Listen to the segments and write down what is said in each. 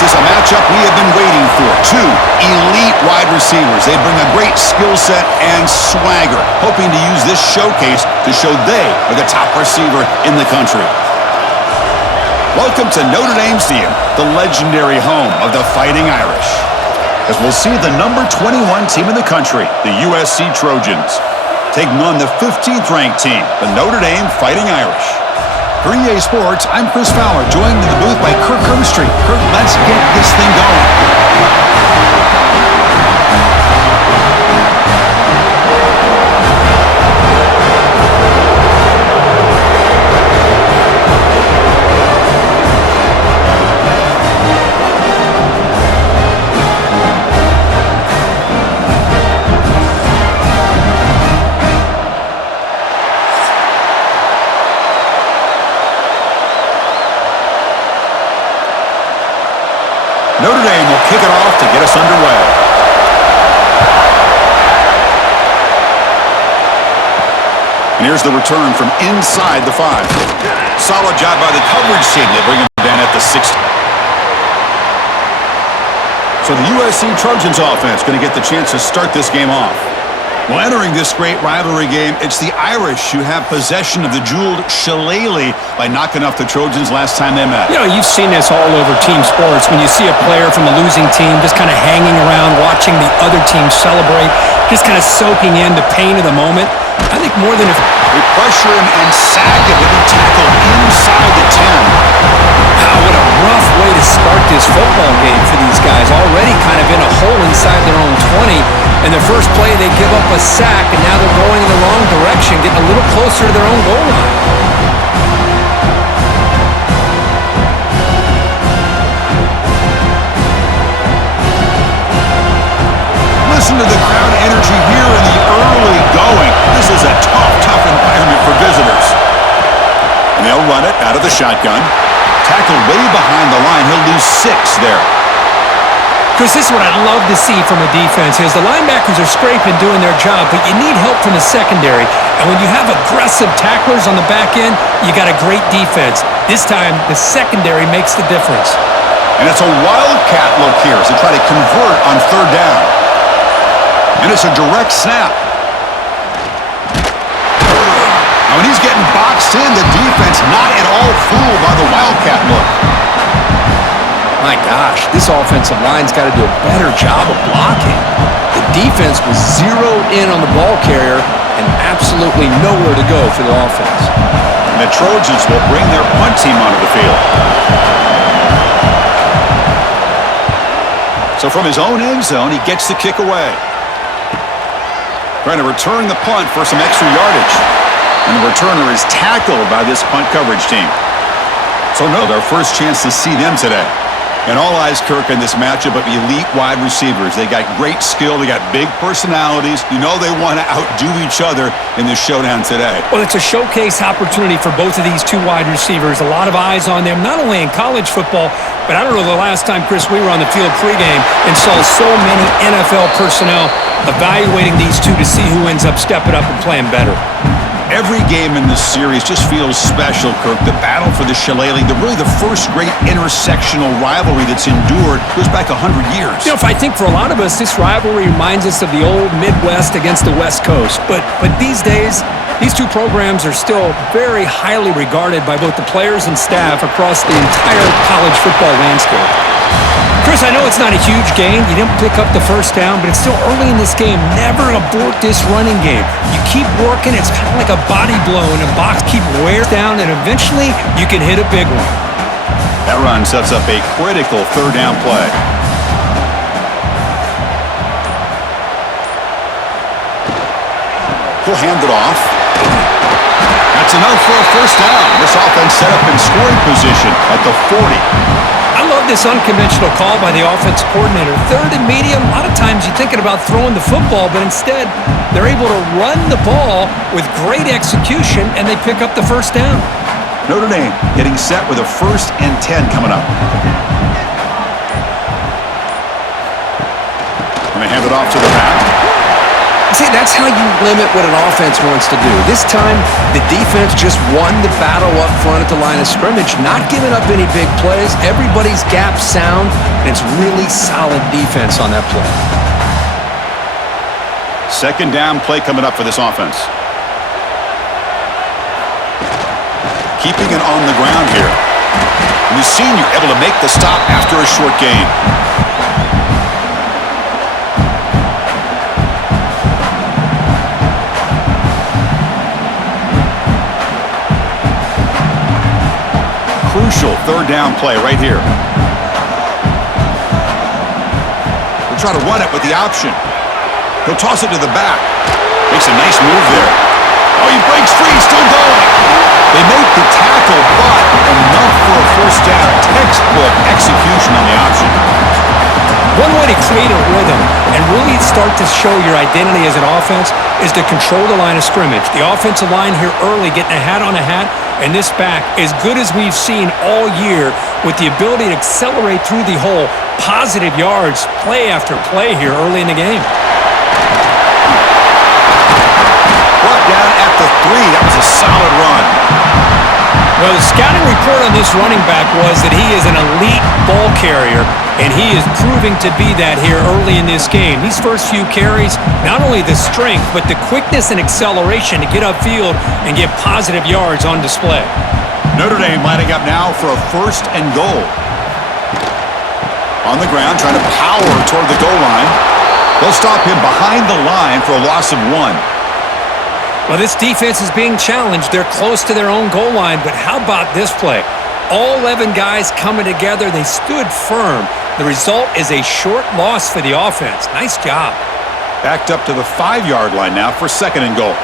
This is a matchup we have been waiting for. Two elite wide receivers. They bring a great skill set and swagger, hoping to use this showcase to show they are the top receiver in the country. Welcome to Notre Dame Stadium, the legendary home of the Fighting Irish. As we'll see the number 21 team in the country, the USC Trojans, taking on the 15th ranked team, the Notre Dame Fighting Irish. For EA Sports, I'm Chris Fowler, joined in the booth by Kirk Herbstreit. Kirk, let's get this thing going. Notre Dame will kick it off to get us underway. And here's the return from inside the 5. Solid job by the coverage team. They bring him down at the 60. So the USC Trojans offense going to get the chance to start this game off. Well, entering this great rivalry game, it's the Irish who have possession of the jeweled shillelagh by knocking off the Trojans last time they met. You know, you've seen this all over team sports when you see a player from a losing team just kind of hanging around, watching the other team celebrate, just kind of soaking in the pain of the moment. I think more than if they pressure him and sack him, he'll be tackled inside the 10. Wow, what a rough way to start this football game for these guys. Already kind of in a hole inside their own 20. And the first play, they give up a sack, and now they're going in the wrong direction, getting a little closer to their own goal line. Listen to the crowd energy here in the early going. This is a tough environment for visitors. And they'll run it out of the shotgun. Tackled way behind the line. He'll lose 6 there. Chris, this is what I'd love to see from a defense is the linebackers are scraping, doing their job, but you need help from the secondary. And when you have aggressive tacklers on the back end, you got a great defense. This time, the secondary makes the difference. And it's a wildcat look here as they try to convert on 3rd down. And it's a direct snap. Now, when he's getting boxed in, the defense not at all fooled by the wildcat look. My gosh, this offensive line's got to do a better job of blocking. The defense was zeroed in on the ball carrier and absolutely nowhere to go for the offense. And the Trojans will bring their punt team onto the field. So from his own end zone, he gets the kick away. Trying to return the punt for some extra yardage. And the returner is tackled by this punt coverage team. So no, their first chance to see them today. And all eyes, Kirk, in this matchup of elite wide receivers. They got great skill. They got big personalities. You know they want to outdo each other in this showdown today. Well, it's a showcase opportunity for both of these two wide receivers. A lot of eyes on them, not only in college football, but I don't know the last time, Chris, we were on the field pregame and saw so many NFL personnel evaluating these two to see who ends up stepping up and playing better. Every game in this series just feels special, Kirk. The battle for the shillelagh, really the first great intersectional rivalry that's endured goes back 100 years. You know, if I think for a lot of us, this rivalry reminds us of the old Midwest against the West Coast. But these days, these two programs are still very highly regarded by both the players and staff across the entire college football landscape. Chris, I know it's not a huge game. You didn't pick up the first down, but it's still early in this game. Never abort this running game. You keep working. It's kind of like a body blow in a box. Keep wears down, and eventually you can hit a big one. That run sets up a critical 3rd down play. He'll hand it off. That's enough for a 1st down. This offense set up in scoring position at the 40. I love this unconventional call by the offense coordinator. 3rd and medium, a lot of times you're thinking about throwing the football, but instead they're able to run the ball with great execution, and they pick up the 1st down. Notre Dame getting set with a 1st and 10 coming up. Going to hand it off to the back. See, that's how you limit what an offense wants to do. This time, the defense just won the battle up front at the line of scrimmage, not giving up any big plays. Everybody's gap sound, and it's really solid defense on that play. Second down play coming up for this offense. Keeping it on the ground here. And the senior able to make the stop after a short gain. Crucial third down play right here. We'll try to run it with the option. He'll toss it to the back. Makes a nice move there. Oh, he breaks free, still going. They make the tackle, but enough for a first down. Textbook execution on the option. One way to create a rhythm and really start to show your identity as an offense is to control the line of scrimmage. The offensive line here early getting a hat on a hat, and this back, as good as we've seen all year, with the ability to accelerate through the hole, positive yards, play after play here early in the game. Brought down at the 3. That was a solid run. Well, the scouting report on this running back was that he is an elite ball carrier, and he is proving to be that here early in this game. These first few carries, not only the strength, but the quickness and acceleration to get upfield and get positive yards on display. Notre Dame lining up now for a first and goal. On the ground, trying to power toward the goal line. They'll stop him behind the line for a loss of 1. Well, this defense is being challenged. They're close to their own goal line, but how about this play? All 11 guys coming together. They stood firm. The result is a short loss for the offense. Nice job. Backed up to the 5-yard line now for second and goal.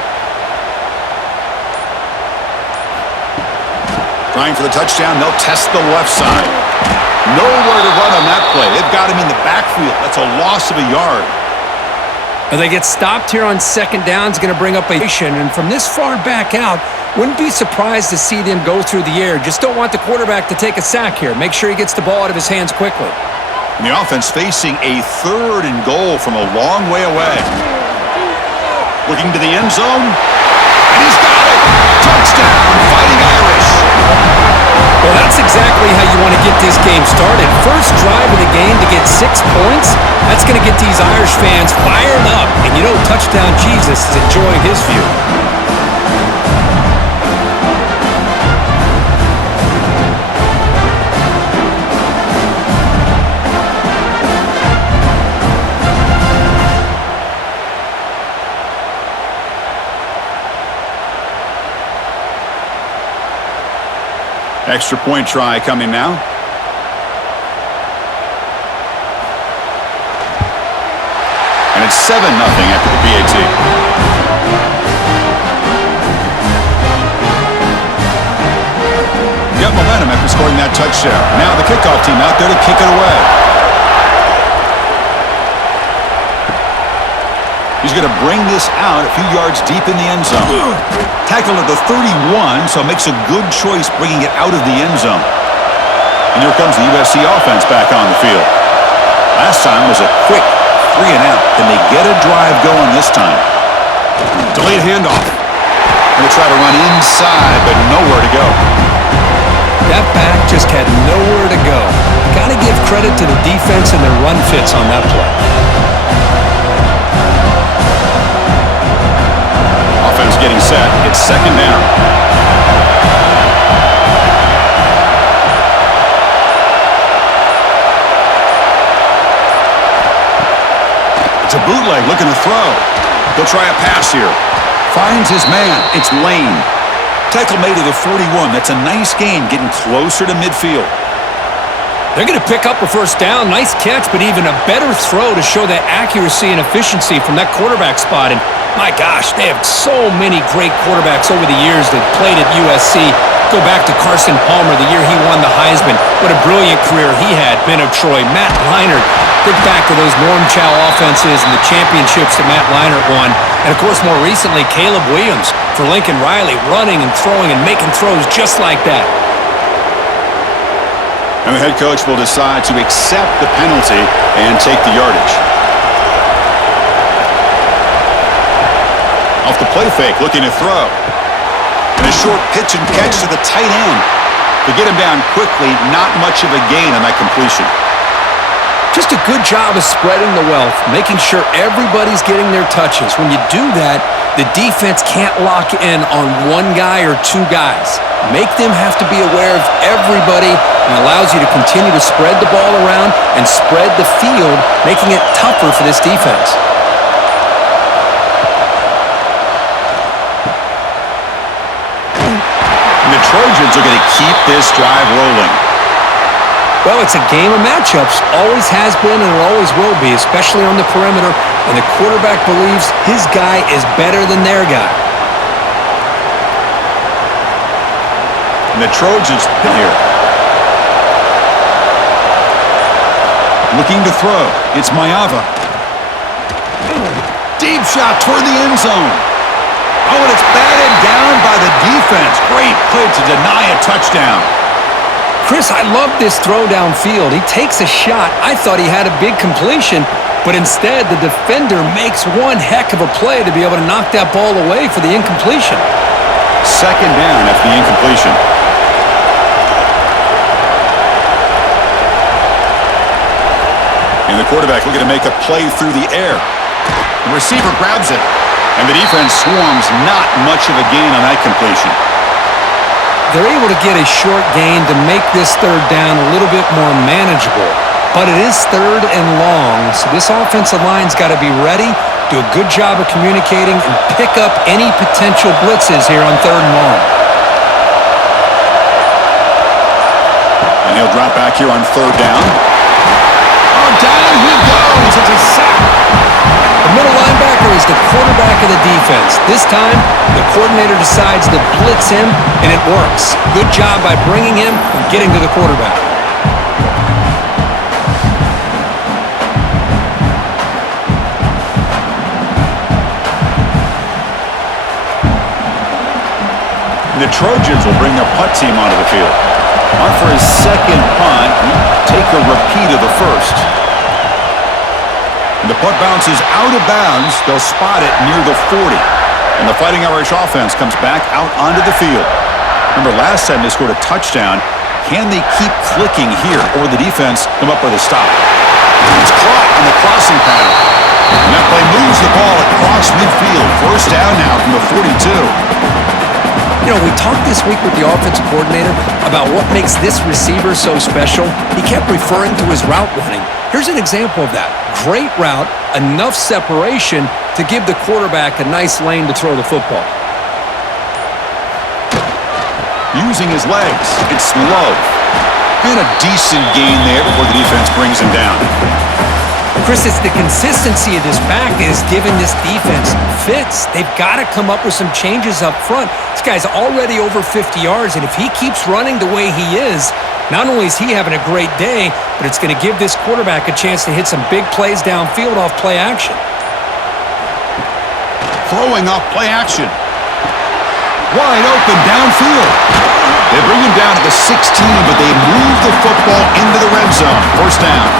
Trying for the touchdown. They'll test the left side. Nowhere to run on that play. They've got him in the backfield. That's a loss of a yard. Well, they get stopped here on second down. It's going to bring up a mission. And from this far back out, wouldn't be surprised to see them go through the air. Just don't want the quarterback to take a sack here. Make sure he gets the ball out of his hands quickly. And the offense facing a third and goal from a long way away. Looking to the end zone. And he's got it. Touchdown, Fighting Irish. Well, that's exactly how you want to get this game started. First drive of the game to get 6 points. That's going to get these Irish fans fired up. And you know, Touchdown Jesus is enjoying his view. Extra point try coming now. And it's 7-0 after the PAT. Got momentum after scoring that touchdown. Now the kickoff team out there to kick it away. He's going to bring this out a few yards deep in the end zone. Tackled at the 31, so makes a good choice bringing it out of the end zone. And here comes the USC offense back on the field. Last time was a quick 3 and out. Can they get a drive going this time? Delayed handoff. Going to try to run inside, but nowhere to go. That back just had nowhere to go. Got to give credit to the defense and their run fits on that play. Offense getting set. It's second down. It's a bootleg looking to throw. They'll try a pass here. Finds his man. It's Lane. Tackle made to the 41. That's a nice gain, getting closer to midfield. They're going to pick up a first down. Nice catch, but even a better throw to show that accuracy and efficiency from that quarterback spot. And my gosh, they have so many great quarterbacks over the years that played at USC. Go back to Carson Palmer, the year he won the Heisman. What a brilliant career he had. Ben of Troy, Matt Leinart. Think back to those Norm Chow offenses and the championships that Matt Leinart won. And, of course, more recently, Caleb Williams for Lincoln Riley, running and throwing and making throws just like that. And the head coach will decide to accept the penalty and take the yardage. play fake, looking to throw. And a short pitch and catch to the tight end. To get him down quickly, not much of a gain on that completion. Just a good job of spreading the wealth, making sure everybody's getting their touches. When you do that, the defense can't lock in on one guy or two guys. Make them have to be aware of everybody, and allows you to continue to spread the ball around and spread the field, making it tougher for this defense. And the Trojans are going to keep this drive rolling. Well, it's a game of matchups. Always has been and it always will be, especially on the perimeter. And the quarterback believes his guy is better than their guy. And the Trojans here. Looking to throw. It's Mayava. Deep shot toward the end zone. Oh, and it's batted down by the defense. Great play to deny a touchdown. Chris, I love this throw downfield. He takes a shot. I thought he had a big completion, but instead the defender makes one heck of a play to be able to knock that ball away for the incompletion. Second down after the incompletion. And the quarterback looking to make a play through the air. The receiver grabs it, and the defense swarms. Not much of a gain on that completion. They're able to get a short gain to make this third down a little bit more manageable. But it is third and long, so this offensive line's got to be ready, do a good job of communicating, and pick up any potential blitzes here on third and long. And he'll drop back here on third down. Oh, down he goes. It's a sack. The middle linebacker is the quarterback of the defense. This time, the coordinator decides to blitz him, and it works. Good job by bringing him and getting to the quarterback. The Trojans will bring their punt team onto the field. On for his second punt. Take a repeat of the first. And the punt bounces out of bounds. They'll spot it near the 40. And the Fighting Irish offense comes back out onto the field. Remember, last time they scored a touchdown. Can they keep clicking here, or will the defense come up with a stop? It's caught on the crossing pattern. And that play moves the ball across midfield. First down now from the 42. You know, we talked this week with the offensive coordinator about what makes this receiver so special. He kept referring to his route running. Here's an example of that. Great route, enough separation to give the quarterback a nice lane to throw the football. Using his legs, it's Love. And a decent gain there before the defense brings him down. Chris, it's the consistency of this back that is giving this defense fits. They've got to come up with some changes up front. This guy's already over 50 yards, and if he keeps running the way he is, not only is he having a great day, but it's going to give this quarterback a chance to hit some big plays downfield off play action. Throwing off play action. Wide open downfield. They bring him down to the 16, but they move the football into the red zone. First down.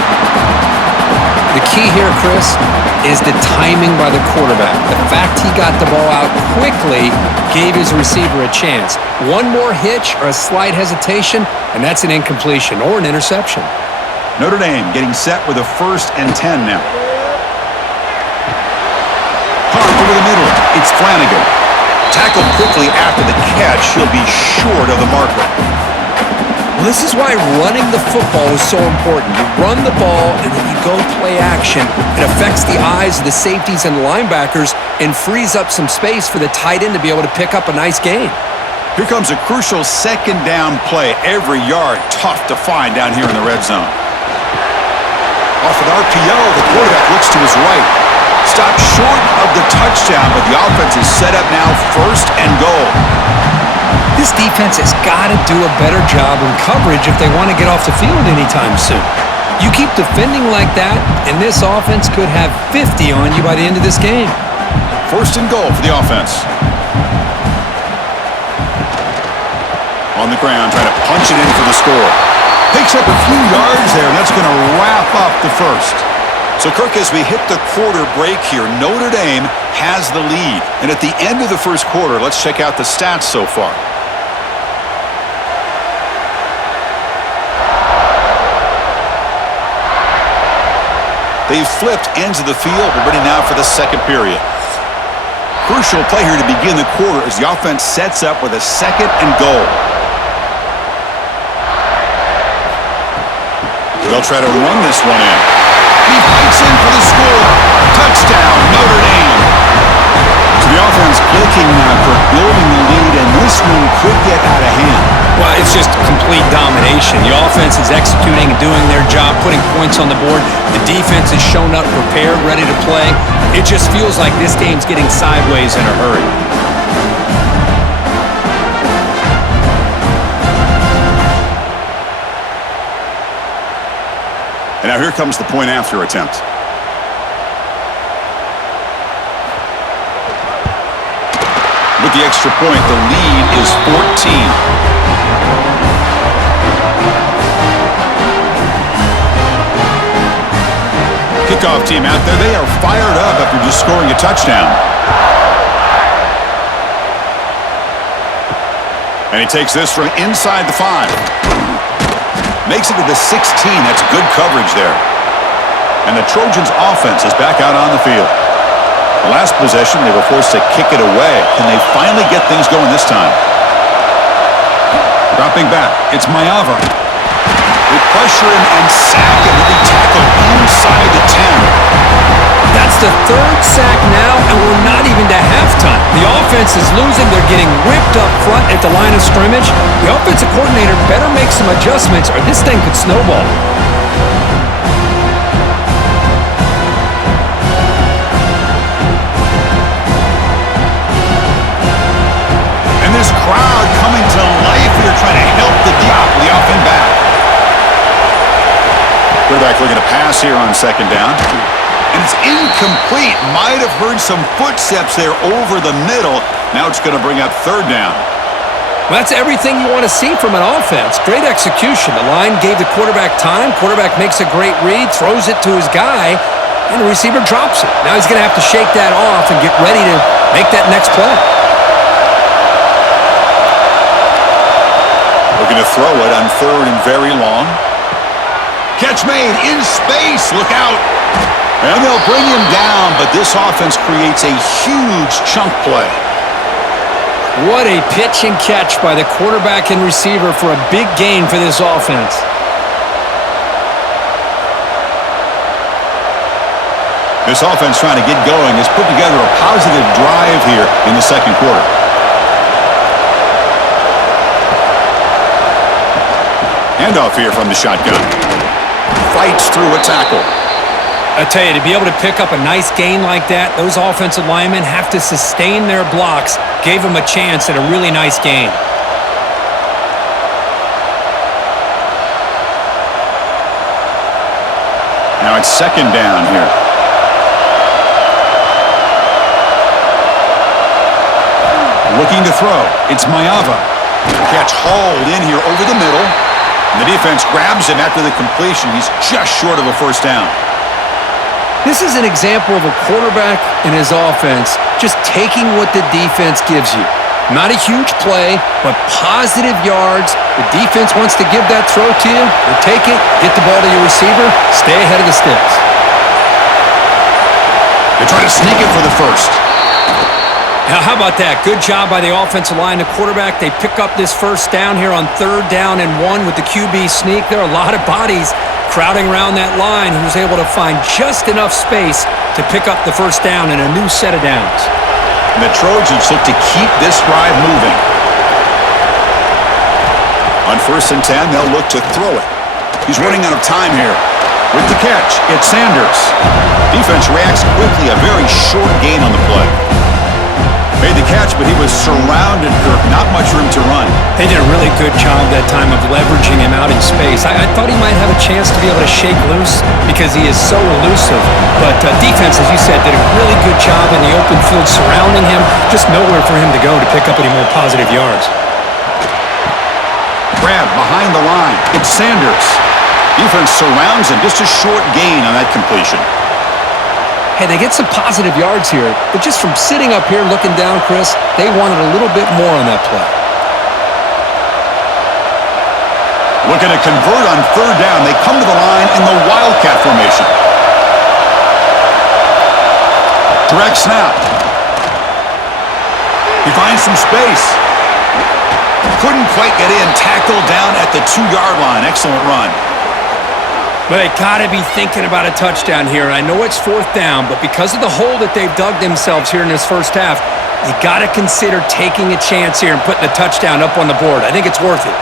The key here, Chris, is the timing by the quarterback. The fact he got the ball out quickly gave his receiver a chance. One more hitch or a slight hesitation, and that's an incompletion or an interception. Notre Dame getting set with a 1st and 10 now. Punt over the middle. It's Flanagan. Tackled quickly after the catch. He'll be short of the marker. Well, this is why running the football is so important. You run the ball and then you go play action. It affects the eyes of the safeties and linebackers and frees up some space for the tight end to be able to pick up a nice gain. Here comes a crucial second down play. Every yard tough to find down here in the red zone. Off an RPO, the quarterback looks to his right. Stopped short of the touchdown, but the offense is set up now 1st and goal. This defense has got to do a better job in coverage if they want to get off the field anytime soon. You keep defending like that, and this offense could have 50 on you by the end of this game. 1st and goal for the offense. On the ground, trying to punch it in for the score. Picks up a few yards there, and that's going to wrap up the first. So, Kirk, as we hit the quarter break here, Notre Dame has the lead. And at the end of the first quarter, let's check out the stats so far. They've flipped ends of the field. We're ready now for the second period. Crucial play here to begin the quarter as the offense sets up with a 2nd and goal. They'll try to run this one in. He fights in for the score. Touchdown, Notre Dame. So the offense clicking now for building the lead, and this one could get out of hand. Well, it's just complete domination. The offense is executing and doing their job, putting points on the board. The defense is shown up, prepared, ready to play. It just feels like this game's getting sideways in a hurry. And now here comes the point after attempt. With the extra point, the lead is 14. Kickoff team out there. They are fired up after just scoring a touchdown. And he takes this from inside the 5. Makes it to the 16. That's good coverage there. And the Trojans offense is back out on the field. The last possession, they were forced to kick it away. Can they finally get things going this time? Dropping back, it's Mayava. They pressure him and sack him with the tackle inside the 10. That's the 3rd sack now, and we're not even to halftime. The offense is losing. They're getting ripped up front at the line of scrimmage. The offensive coordinator better make some adjustments or this thing could snowball. And this crowd coming to life here trying to help the offense back. Quarterback looking to pass here on 2nd down. And it's incomplete. Might have heard some footsteps there over the middle. Now it's going to bring up 3rd down. Well, that's everything you want to see from an offense. Great execution. The line gave the quarterback time. Quarterback makes a great read, throws it to his guy, and the receiver drops it. Now he's going to have to shake that off and get ready to make that next play. Looking to throw it on 3rd and very long. Catch made in space. Look out. And they'll bring him down, but this offense creates a huge chunk play. What a pitch and catch by the quarterback and receiver for a big gain for this offense. This offense trying to get going has put together a positive drive here in the 2nd quarter. Handoff here from the shotgun. Fights through a tackle. I tell you, to be able to pick up a nice gain like that, those offensive linemen have to sustain their blocks. Gave them a chance at a really nice gain. Now it's 2nd down here. Looking to throw. It's Mayava. Catch hauled in here over the middle. And the defense grabs him after the completion. He's just short of a 1st down. This is an example of a quarterback and his offense just taking what the defense gives you. Not a huge play, but positive yards. The defense wants to give that throw to you. You take it, get the ball to your receiver, stay ahead of the sticks. They try to sneak it for the 1st. Now, how about that? Good job by the offensive line. The quarterback, they pick up this 1st down here on 3rd down and 1 with the QB sneak. There are a lot of bodies crowding around that line. He was able to find just enough space to pick up the 1st down and a new set of downs. And the Trojans look to keep this drive moving. On 1st and 10, they'll look to throw it. He's running out of time here. With the catch, it's Sanders. Defense reacts quickly, a very short gain on the play. Made the catch, but he was surrounded, Kirk. Not much room to run. They did a really good job that time of leveraging him out in space. I thought he might have a chance to be able to shake loose because he is so elusive. But defense, as you said, did a really good job in the open field surrounding him. Just nowhere for him to go to pick up any more positive yards. Grab behind the line. It's Sanders. Defense surrounds him. Just a short gain on that completion. Hey, they get some positive yards here, but just from sitting up here looking down, Chris, they wanted a little bit more on that play. Looking to convert on third down. They come to the line in the Wildcat formation. Direct snap. He finds some space. Couldn't quite get in. Tackled down at the 2-yard line. Excellent run. But they got to be thinking about a touchdown here. I know it's fourth down, but because of the hole that they've dug themselves here in this first half, you got to consider taking a chance here and putting a touchdown up on the board. I think it's worth it.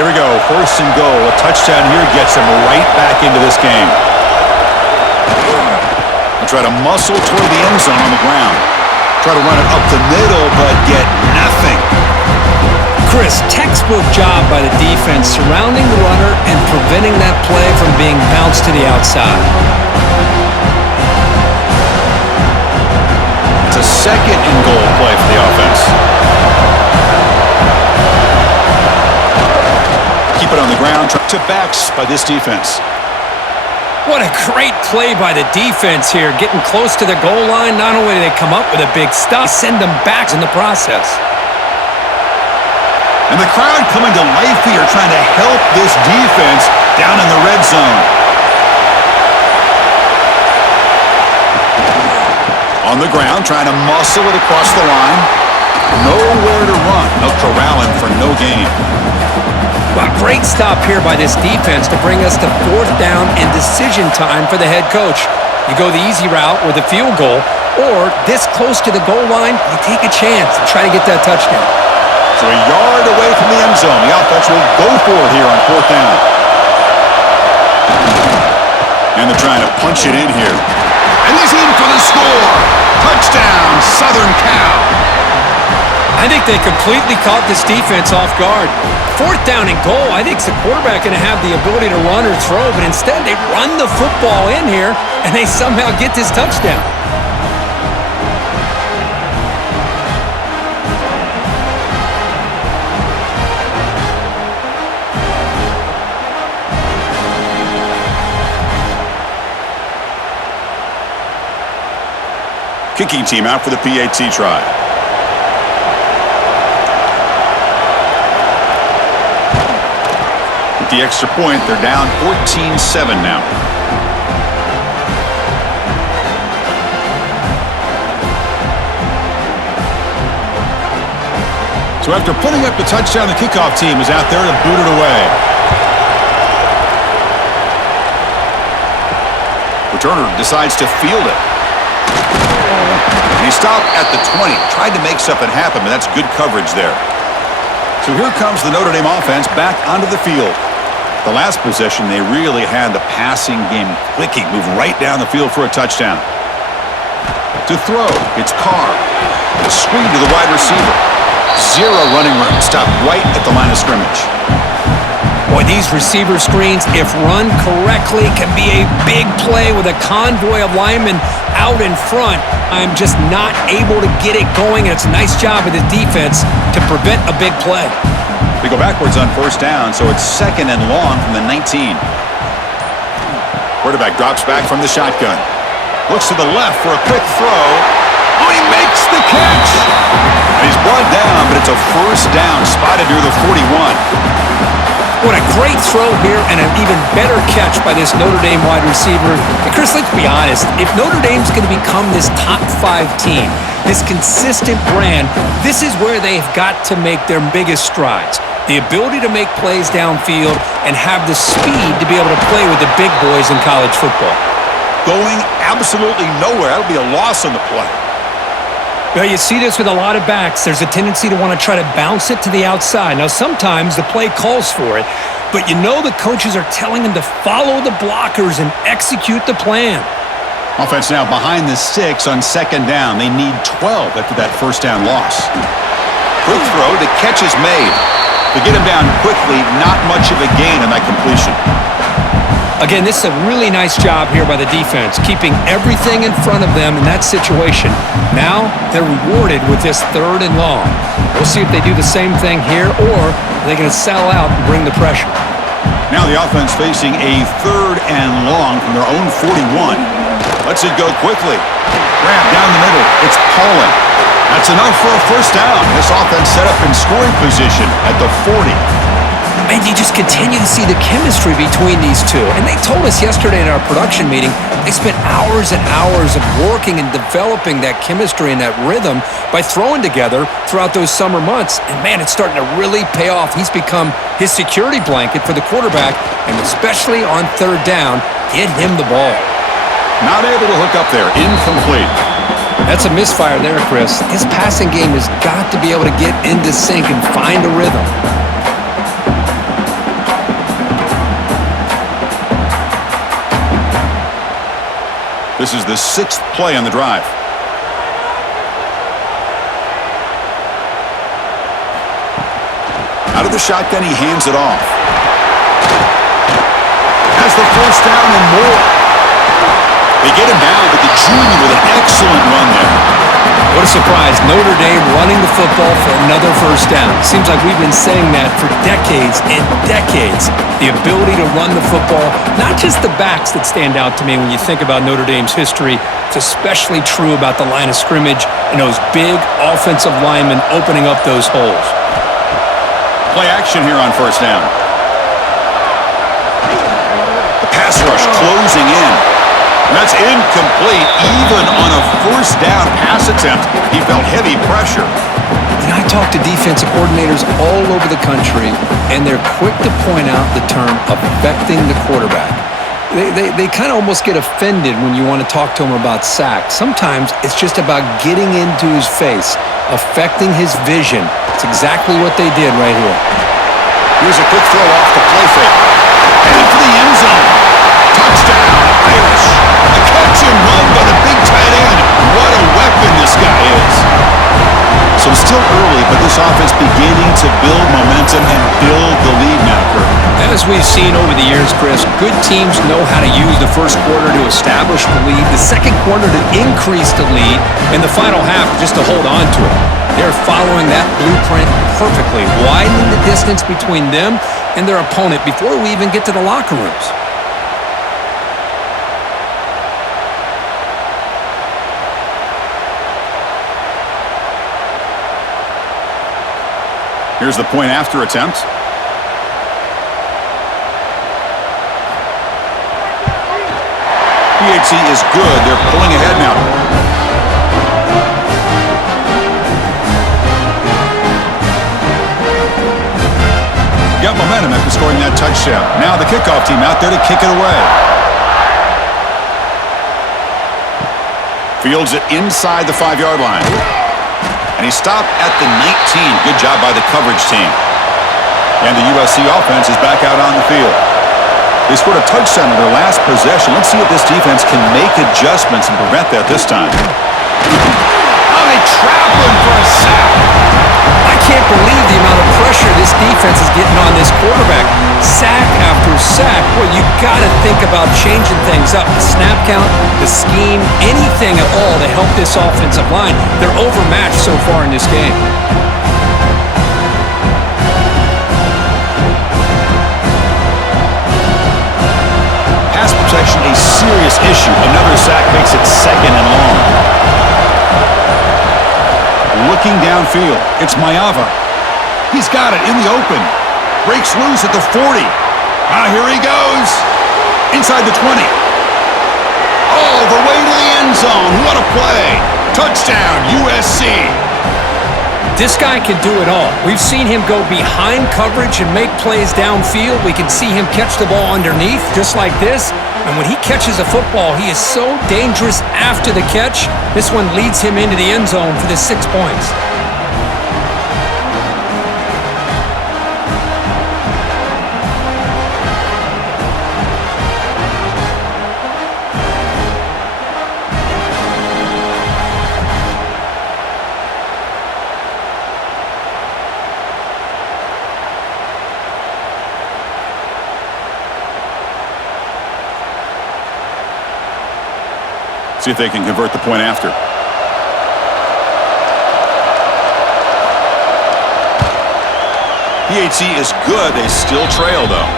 Here we go. First and goal. A touchdown here gets them right back into this game. They'll try to muscle toward the end zone on the ground. Try to run it up the middle, but get nothing. Chris, textbook job by the defense surrounding the runner and preventing that play from being bounced to the outside. It's a second and goal play for the offense. Keep it on the ground. To backs by this defense. What a great play by the defense here. Getting close to the goal line, not only do they come up with a big stop, send them back in the process. And the crowd coming to life here, trying to help this defense down in the red zone. On the ground, trying to muscle it across the line. Nowhere to run. They'll corral him for no gain. Well, great stop here by this defense to bring us to fourth down and decision time for the head coach. You go the easy route with a field goal, or this close to the goal line, you take a chance and try to get that touchdown. So a yard away from the end zone. The offense will go for it here on fourth down. And they're trying to punch it in here. And he's in for the score. Touchdown, Southern Cal. I think they completely caught this defense off guard. Fourth down and goal, I think the quarterback going to have the ability to run or throw, but instead they run the football in here, and they somehow get this touchdown. Kicking team out for the PAT try. With the extra point, they're down 14-7 now. So after putting up the touchdown, the kickoff team is out there to boot it away. Returner decides to field it. He stopped at the 20, tried to make something happen, but that's good coverage there. So here comes the Notre Dame offense back onto the field. The last possession, they really had the passing game clicking, move right down the field for a touchdown. To throw, it's Carr. A screen to the wide receiver. Zero running room, stopped right at the line of scrimmage. Boy, these receiver screens, if run correctly, can be a big play with a convoy of linemen out in front. I'm just not able to get it going, and it's a nice job of the defense to prevent a big play. They go backwards on first down, so it's second and long from the 19. Quarterback drops back from the shotgun. Looks to the left for a quick throw. Oh, he makes the catch! And he's brought down, but it's a first down, spotted near the 41. What a great throw here and an even better catch by this Notre Dame wide receiver. And Chris, let's be honest. If Notre Dame's going to become this top 5 team, this consistent brand, this is where they've got to make their biggest strides. The ability to make plays downfield and have the speed to be able to play with the big boys in college football. Going absolutely nowhere. That'll be a loss on the play. Well, you see this with a lot of backs. There's a tendency to want to try to bounce it to the outside. Now, sometimes the play calls for it, but you know the coaches are telling them to follow the blockers and execute the plan. Offense now behind the 6 on second down. They need 12 after that first down loss. Quick throw, the catch is made. To get him down quickly, not much of a gain on that completion. Again, this is a really nice job here by the defense, keeping everything in front of them in that situation. Now, they're rewarded with this third and long. We'll see if they do the same thing here, or are they going to sell out and bring the pressure. Now the offense facing a third and long from their own 41. Lets it go quickly. Grab down the middle. It's Pauling. That's enough for a first down. This offense set up in scoring position at the 40. And you just continue to see the chemistry between these two. And they told us yesterday in our production meeting, they spent hours and hours of working and developing that chemistry and that rhythm by throwing together throughout those summer months. And, man, it's starting to really pay off. He's become his security blanket for the quarterback, and especially on third down, get him the ball. Not able to hook up there. Incomplete. That's a misfire there, Chris. His passing game has got to be able to get into sync and find a rhythm. This is the 6th play on the drive. Out of the shotgun, he hands it off. Has the first down and more. They get him down, but the junior with an excellent run there. What a surprise. Notre Dame running the football for another first down. Seems like we've been saying that for decades and decades. The ability to run the football, not just the backs that stand out to me when you think about Notre Dame's history. It's especially true about the line of scrimmage and those big offensive linemen opening up those holes. Play action here on first down. The pass rush closing in. And that's incomplete. Even on a first down pass attempt, he felt heavy pressure. And I talk to defensive coordinators all over the country, and they're quick to point out the term affecting the quarterback. They kind of almost get offended when you want to talk to them about sacks. Sometimes it's just about getting into his face, affecting his vision. It's exactly what they did right here. Here's a quick throw off the play fake. Headed for the end zone. Touchdown, Irish. A catch and run by the big tight end. What a weapon this guy is. So it's still early, but this offense beginning to build momentum and build the lead now, Kurt. As we've seen over the years, Chris, good teams know how to use the first quarter to establish the lead, the second quarter to increase the lead, and the final half just to hold on to it. They're following that blueprint perfectly, widening the distance between them and their opponent before we even get to the locker rooms. Here's the point after attempt. PHC is good. They're pulling ahead now. Got momentum after scoring that touchdown. Now the kickoff team out there to kick it away. Fields it inside the 5-yard line. And he stopped at the 19. Good job by the coverage team. And the USC offense is back out on the field. They scored a touchdown in their last possession. Let's see if this defense can make adjustments and prevent that this time. Oh, they trap him for a sack. I can't believe the amount of pressure this defense is getting on this quarterback. Sack after sack. Well, you got to think about changing things up. The snap count, the scheme, anything at all to help this offensive line. They're overmatched so far in this game. Pass protection, a serious issue. Another sack makes it second and long. Looking downfield, it's Mayava. He's got it in the open. Breaks loose at the 40. Here he goes. Inside the 20. All the way to the end zone. What a play. Touchdown, USC. This guy can do it all. We've seen him go behind coverage and make plays downfield. We can see him catch the ball underneath, just like this. And when he catches a football, he is so dangerous after the catch. This one leads him into the end zone for the 6 points. See if they can convert the point after. PHC is good. They still trail, though.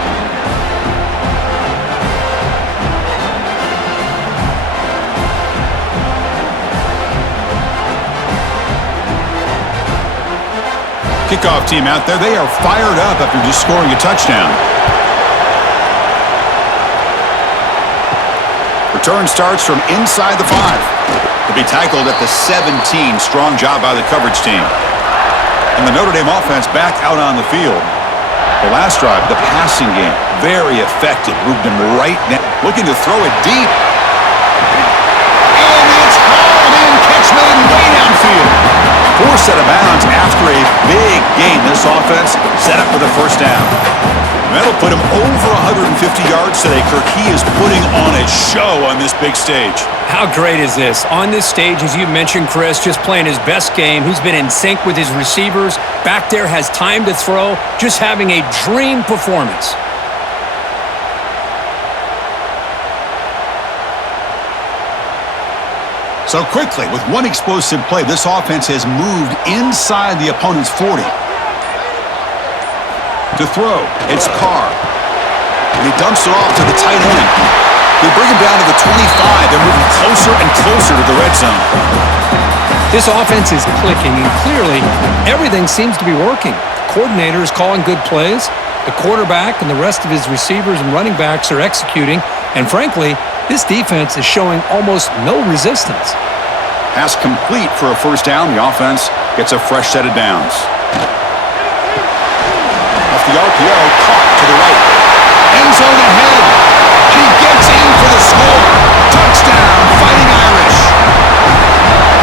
Kickoff team out there, they are fired up after just scoring a touchdown. Return starts from inside the 5. To be tackled at the 17. Strong job by the coverage team. And the Notre Dame offense back out on the field. The last drive, the passing game, very effective. Moved him right now. Looking to throw it deep. And it's hauled in. Catch made way downfield. Forced out of bounds after a big gain. This offense set up for the first down. That'll put him over 150 yards today. Kirk, he is putting on a show on this big stage. How great is this? On this stage, as you mentioned, Chris, just playing his best game. He's been in sync with his receivers. Back there, has time to throw. Just having a dream performance. So quickly, with one explosive play, this offense has moved inside the opponent's 40. To throw, it's Carr. And he dumps it off to the tight end. They bring him down to the 25. They're moving closer and closer to the red zone. This offense is clicking, and clearly everything seems to be working. The coordinator is calling good plays. The quarterback and the rest of his receivers and running backs are executing. And frankly, this defense is showing almost no resistance. Pass complete for a first down. The offense gets a fresh set of downs. Off the RPO, caught to the right. End zone ahead. And he gets in for the score. Touchdown, Fighting Irish.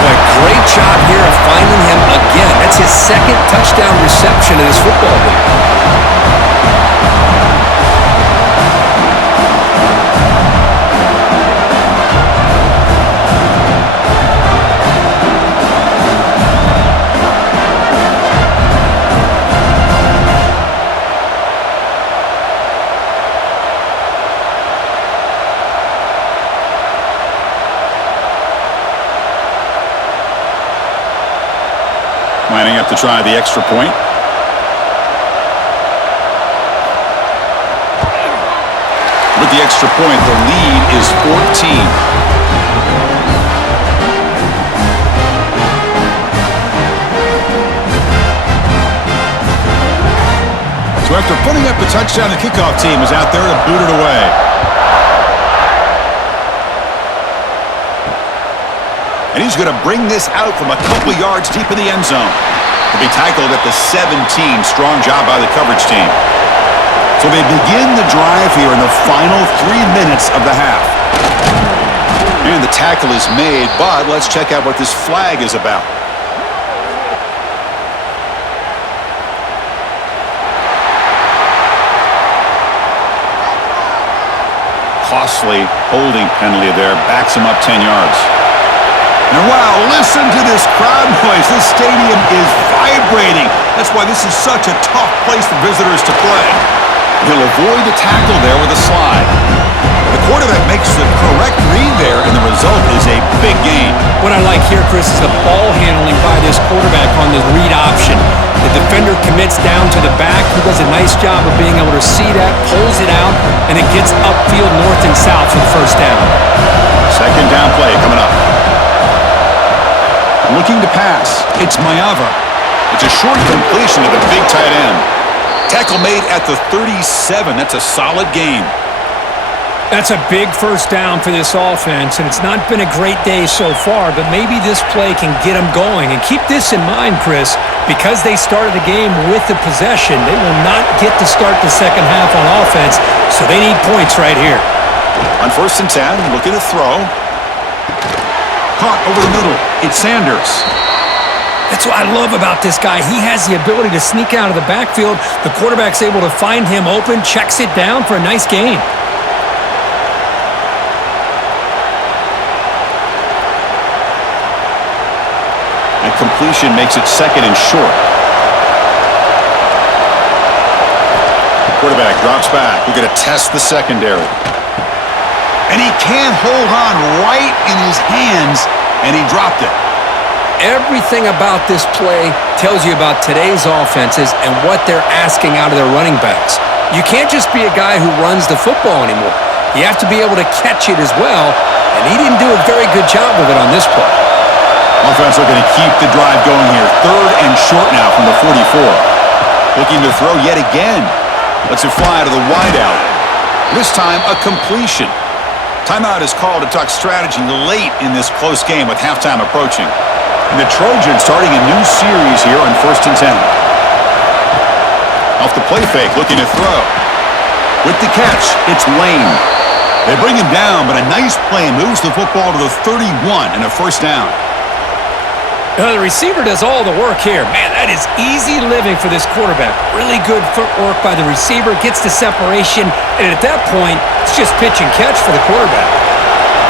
Boy, great job here of finding him again. That's his second touchdown reception in this football game. Lining up to try the extra point. With the extra point, the lead is 14. So after putting up a touchdown, the kickoff team is out there to boot it away. And he's going to bring this out from a couple of yards deep in the end zone. To be tackled at the 17. Strong job by the coverage team. So they begin the drive here in the final 3 minutes of the half. And the tackle is made, but let's check out what this flag is about. Costly holding penalty there. Backs him up 10 yards. And wow, listen to this crowd noise. This stadium is vibrating. That's why this is such a tough place for visitors to play. He'll avoid the tackle there with a slide. The quarterback makes the correct read there, and the result is a big gain. What I like here, Chris, is the ball handling by this quarterback on the read option. The defender commits down to the back. He does a nice job of being able to see that, pulls it out, and it gets upfield north and south for the first down. Second down play coming up. Looking to pass. It's Mayava. It's a short completion to the big tight end. Tackle made at the 37. That's a solid gain. That's a big first down for this offense, and it's not been a great day so far, but maybe this play can get them going. And keep this in mind, Chris, because they started the game with the possession, they will not get to start the second half on offense, so they need points right here. On 1st and 10, looking to throw. Caught over the middle. It's Sanders. That's what I love about this guy. He has the ability to sneak out of the backfield. The quarterback's able to find him open, checks it down for a nice gain. And completion makes it second and short. Quarterback drops back. We're going to test the secondary. And he can't hold on right in his hands, and he dropped it. Everything about this play tells you about today's offenses and what they're asking out of their running backs. You can't just be a guy who runs the football anymore. You have to be able to catch it as well, and he didn't do a very good job of it on this play. Well, offense looking to keep the drive going here. 3rd and short now from the 44. Looking to throw yet again. Lets it fly to the wideout. This time, a completion. Timeout is called to talk strategy late in this close game with halftime approaching. And the Trojans starting a new series here on 1st and 10. Off the play fake, looking to throw. With the catch, it's Lane. They bring him down, but a nice play moves the football to the 31 and a 1st down. The receiver does all the work here. Man, that is easy living for this quarterback. Really good footwork by the receiver, gets the separation, and at that point, it's just pitch and catch for the quarterback.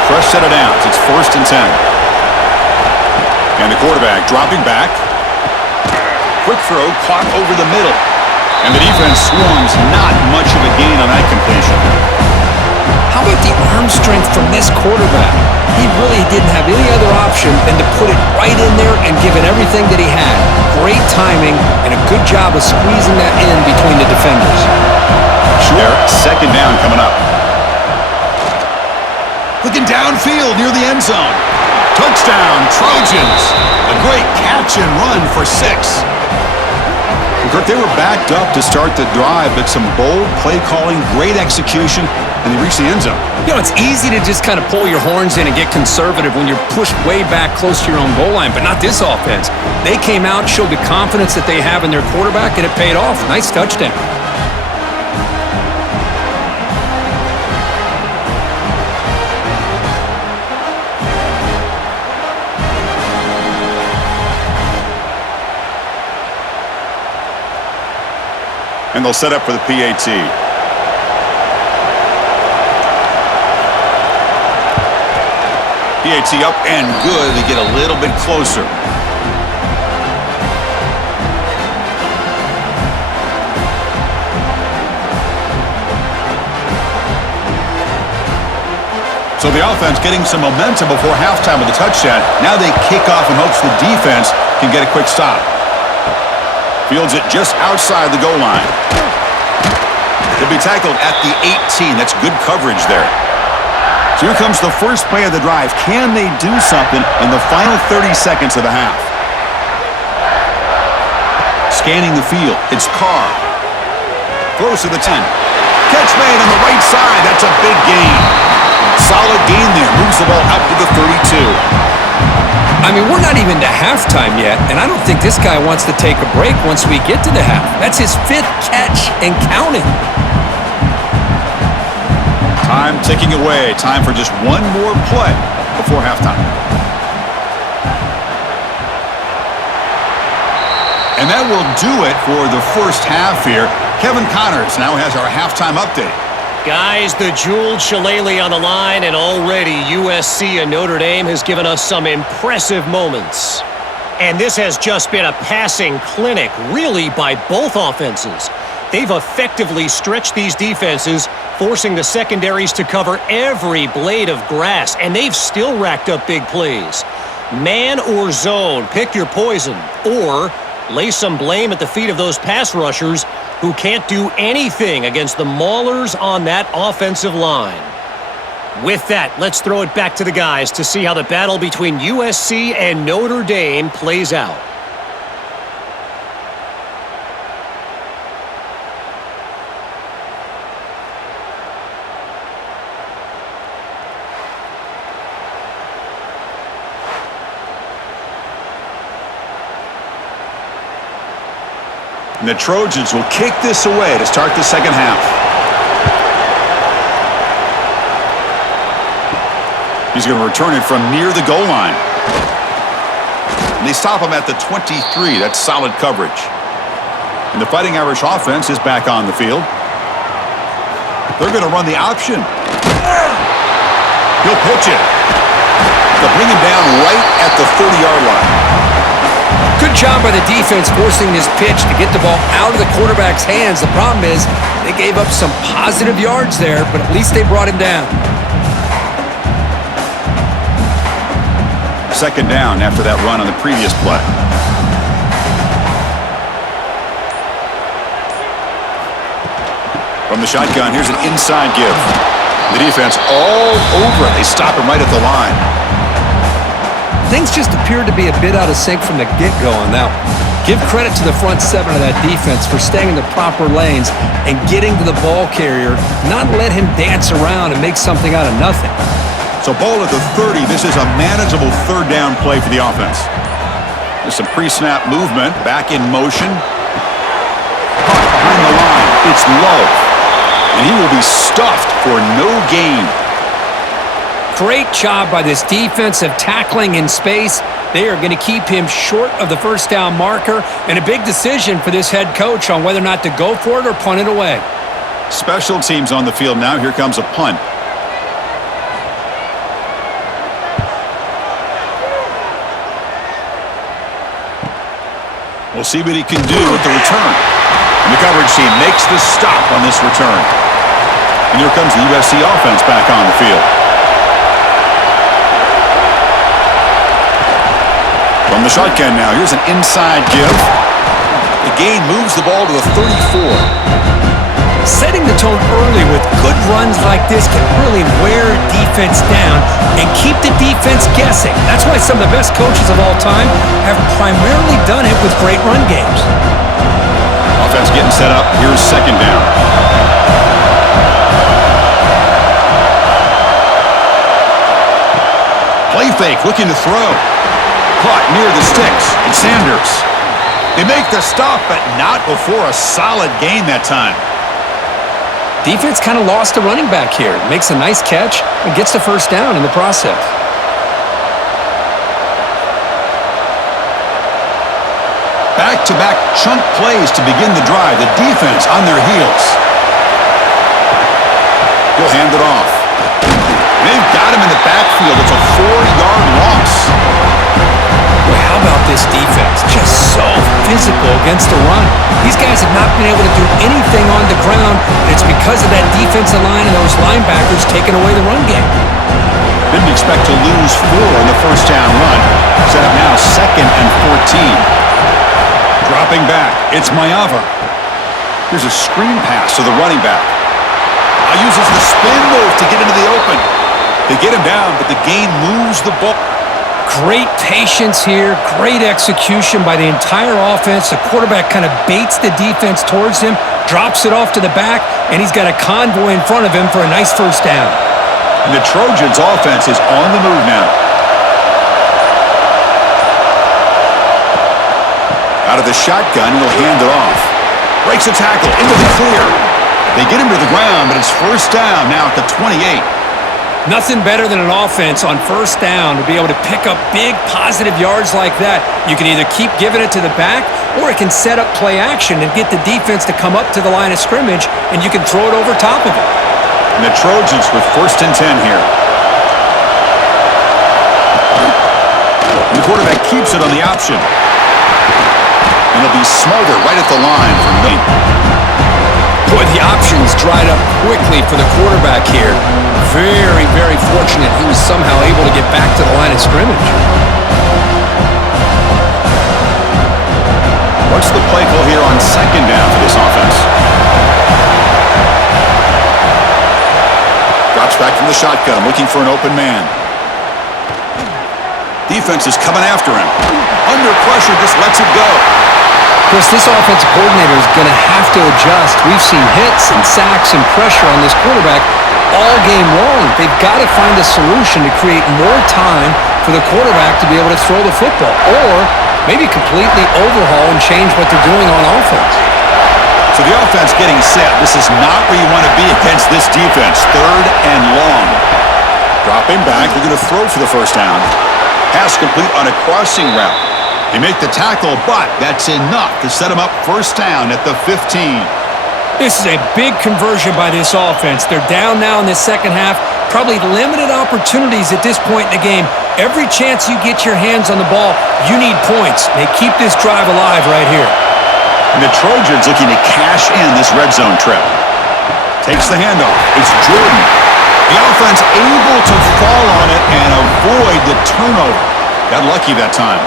Fresh set of downs. It's 1st and 10. And the quarterback dropping back. Quick throw caught over the middle. And the defense swarms. Not much of a gain on that completion. How about the arm strength from this quarterback? He really didn't have any other option than to put it right in there and give it everything that he had. Great timing and a good job of squeezing that in between the defenders. Sure. 2nd down coming up. Looking downfield near the end zone. Touchdown, Trojans. A great catch and run for 6. Kirk, they were backed up to start the drive, but some bold play calling, great execution, and they reached the end zone. You know, it's easy to just kind of pull your horns in and get conservative when you're pushed way back close to your own goal line, but not this offense. They came out, showed the confidence that they have in their quarterback, and it paid off. Nice touchdown. And they'll set up for the PAT. PAT up and good. They get a little bit closer. So the offense getting some momentum before halftime with the touchdown. Now they kick off in hopes the defense can get a quick stop. Fields it just outside the goal line. He'll be tackled at the 18. That's good coverage there. So here comes the first play of the drive. Can they do something in the final 30 seconds of the half? Scanning the field. It's Carr. Throws to the 10. Catch made on the right side. That's a big gain. Solid gain there. Moves the ball out to the 32. I mean, we're not even to halftime yet, and I don't think this guy wants to take a break once we get to the half. That's his 5th catch and counting. Time ticking away. Time for just one more play before halftime. And that will do it for the first half here. Kevin Connors now has our halftime update. Guys, the jeweled shillelagh on the line, and already USC and Notre Dame has given us some impressive moments. And this has just been a passing clinic, really, by both offenses. They've effectively stretched these defenses, forcing the secondaries to cover every blade of grass, and they've still racked up big plays. Man or zone, pick your poison, or lay some blame at the feet of those pass rushers who can't do anything against the maulers on that offensive line. With that, let's throw it back to the guys to see how the battle between USC and Notre Dame plays out. And the Trojans will kick this away to start the second half. He's going to return it from near the goal line. And they stop him at the 23. That's solid coverage. And the Fighting Irish offense is back on the field. They're going to run the option. He'll pitch it. They'll bring him down right at the 30-yard line. Good job by the defense forcing this pitch to get the ball out of the quarterback's hands. The problem is they gave up some positive yards there, but at least they brought him down. Second down after that run on the previous play. From the shotgun, here's an inside give. The defense all over it. They stop him right at the line. things just appeared to be a bit out of sync from the get-go on that one. Give credit to the front seven of that defense for staying in the proper lanes and getting to the ball carrier, not let him dance around and make something out of nothing. So ball at the 30. This is a manageable third down play for the offense. There's some pre-snap movement. Back in motion. Caught behind the line. It's low. And he will be stuffed for no gain. Great job by this defensive tackling in space. They are going to keep him short of the first down marker, and a big decision for this head coach on whether or not to go for it or punt it away. Special teams on the field now. Here comes a punt. We'll see what he can do with the return. And the coverage team makes the stop on this return. And here comes the USC offense back on the field. From the shotgun now, here's an inside give. The gain moves the ball to the 34. Setting the tone early with good runs like this can really wear defense down and keep the defense guessing. That's why some of the best coaches of all time have primarily done it with great run games. Offense getting set up. Here's second down. Play fake, looking to throw. Caught near the sticks. It's Sanders. They make the stop, but not before a solid gain that time. Defense kind of lost a running back here. Makes a nice catch and gets the first down in the process. Back-to-back chunk plays to begin the drive. The defense on their heels. He'll hand it off. They've got him in the backfield. It's a 4-yard loss. Well, how about this defense? Just so physical against the run. These guys have not been able to do anything on the ground, and it's because of that defensive line and those linebackers taking away the run game. Didn't expect to lose 4 on the first down run. Set up now 2nd and 14. Dropping back, it's Mayava. Here's a screen pass to the running back. Now uses the spin move to get into the open. They get him down, but the gain moves the ball. Great patience here, great execution by the entire offense. The quarterback kind of baits the defense towards him, drops it off to the back, and he's got a convoy in front of him for a nice first down. And the Trojans offense is on the move now. Out of the shotgun, he'll hand it off. Breaks a tackle into the clear. They get him to the ground, but it's first down now at the 28. Nothing better than an offense on first down to be able to pick up big positive yards like that. You can either keep giving it to the back, or it can set up play action and get the defense to come up to the line of scrimmage, and you can throw it over top of it. And the Trojans with 1st and 10 here. And the quarterback keeps it on the option. And he'll be smarter right at the line from me. Boy, the options dried up quickly for the quarterback here. Very, very fortunate he was somehow able to get back to the line of scrimmage. What's the play call here on second down for this offense? Drops back from the shotgun, looking for an open man. Defense is coming after him. Under pressure, just lets it go. Chris, this offensive coordinator is going to have to adjust. We've seen hits and sacks and pressure on this quarterback all game long. They've got to find a solution to create more time for the quarterback to be able to throw the football, or maybe completely overhaul and change what they're doing on offense. So the offense getting set. This is not where you want to be against this defense. 3rd and long. Dropping back. They're going to throw for the first down. Pass complete on a crossing route. They make the tackle, but that's enough to set them up first down at the 15. This is a big conversion by this offense. They're down now in the second half. Probably limited opportunities at this point in the game. Every chance you get your hands on the ball, you need points. They keep this drive alive right here. And the Trojans looking to cash in this red zone trip. Takes the handoff. It's Jordan. The offense able to fall on it and avoid the turnover. Got lucky that time.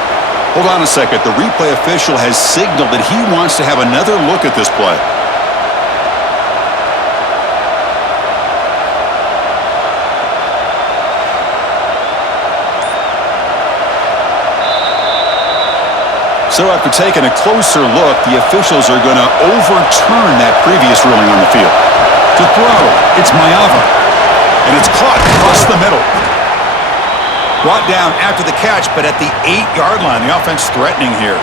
Hold on a second. The replay official has signaled that he wants to have another look at this play. So after taking a closer look, the officials are going to overturn that previous ruling on the field. To throw, it's Mayava. And it's caught across the middle. Brought down after the catch, but at the 8-yard line. The offense threatening here.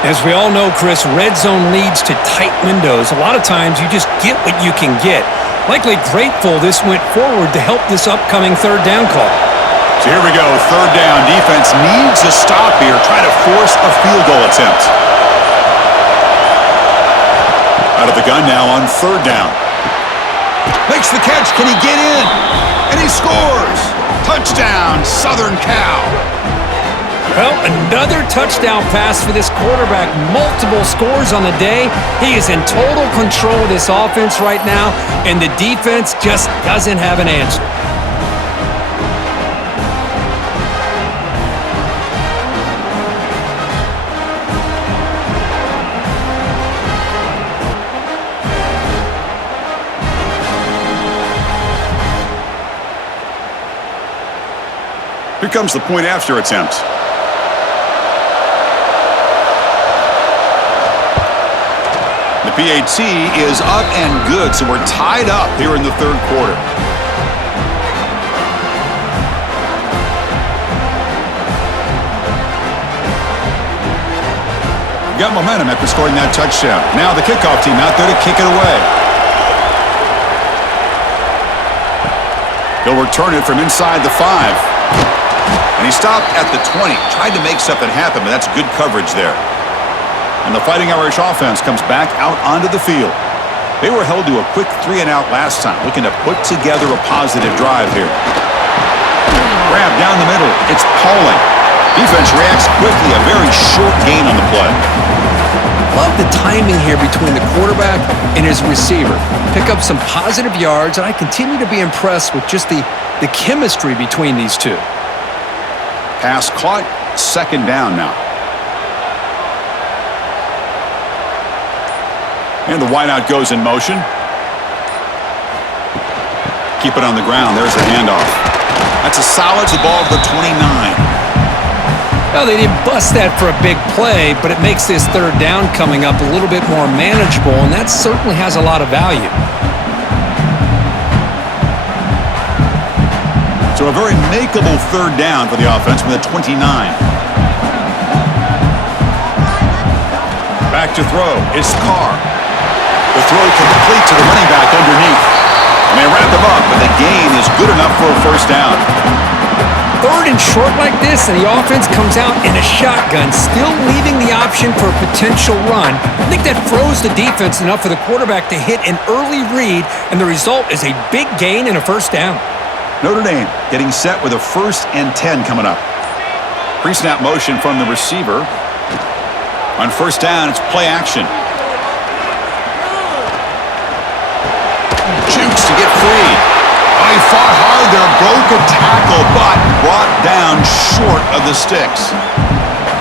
As we all know, Chris, red zone leads to tight windows. A lot of times you just get what you can get. Likely grateful this went forward to help this upcoming third down call. So here we go, third down. Defense needs a stop here. Try to force a field goal attempt. Out of the gun now on third down. Makes the catch. Can he get in? And he scores. Touchdown, Southern Cal. Well, another touchdown pass for this quarterback. Multiple scores on the day. He is in total control of this offense right now, and the defense just doesn't have an answer. Here comes the point after attempt. The PAT is up and good, so we're tied up here in the third quarter. Got momentum after scoring that touchdown. Now the kickoff team out there to kick it away. He'll return it from inside the 5. And he stopped at the 20. Tried to make something happen, but that's good coverage there. And the Fighting Irish offense comes back out onto the field. They were held to a quick 3-and-out last time, looking to put together a positive drive here. Grab down the middle. It's Pauling. Defense reacts quickly. A very short gain on the play. Love the timing here between the quarterback and his receiver. Pick up some positive yards, and I continue to be impressed with just the chemistry between these two. Pass caught. Second down now. And the wideout goes in motion. Keep it on the ground. There's the handoff. That's a solid ball to the 29. Well, they didn't bust that for a big play, but it makes this third down coming up a little bit more manageable, and that certainly has a lot of value. So a very makeable third down for the offense with a 29. Back to throw. It's Carr. The throw complete to the running back underneath. And they wrap him up, but the gain is good enough for a first down. Third and short like this, and the offense comes out in a shotgun, still leaving the option for a potential run. I think that froze the defense enough for the quarterback to hit an early read, and the result is a big gain and a first down. Notre Dame getting set with a 1st and 10 coming up. Pre-snap motion from the receiver. On first down, it's play action. Jukes to get free. Oh, he fought hard there, broke a tackle, but brought down short of the sticks.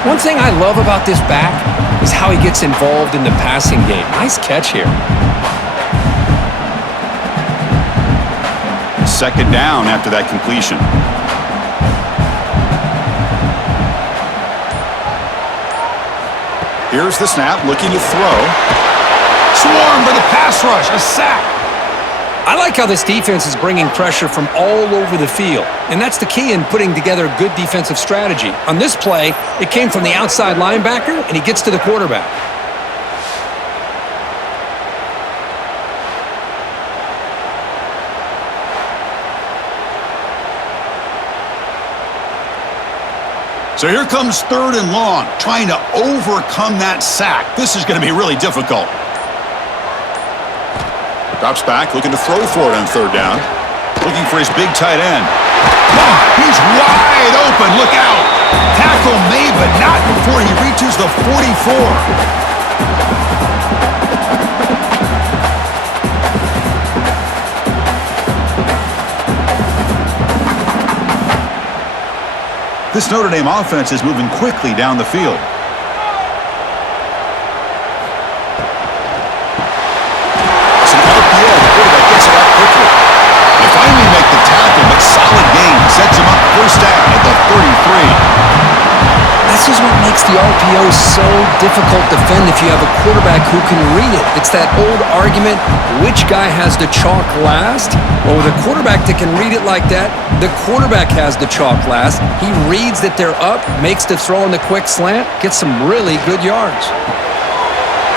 One thing I love about this back is how he gets involved in the passing game. Nice catch here. Second down after that completion. Here's the snap, looking to throw. Swarmed by the pass rush, a sack. I like how this defense is bringing pressure from all over the field, and that's the key in putting together a good defensive strategy. On this play, it came from the outside linebacker, and he gets to the quarterback. So here comes third and long, trying to overcome that sack. This is going to be really difficult. Drops back, looking to throw for it on third down. Looking for his big tight end. Oh, he's wide open. Look out. Tackle made, but not before he reaches the 44. This Notre Dame offense is moving quickly down the field. Some RPO, the quarterback gets it out quickly. They finally make the tackle, but solid gain sets him up first down at the 33. That's This is what makes the RPO so difficult to defend if you have a quarterback who can read it. It's that old argument, which guy has the chalk last? Well, with a quarterback that can read it like that, the quarterback has the chalk last. He reads that they're up, makes the throw in the quick slant, gets some really good yards.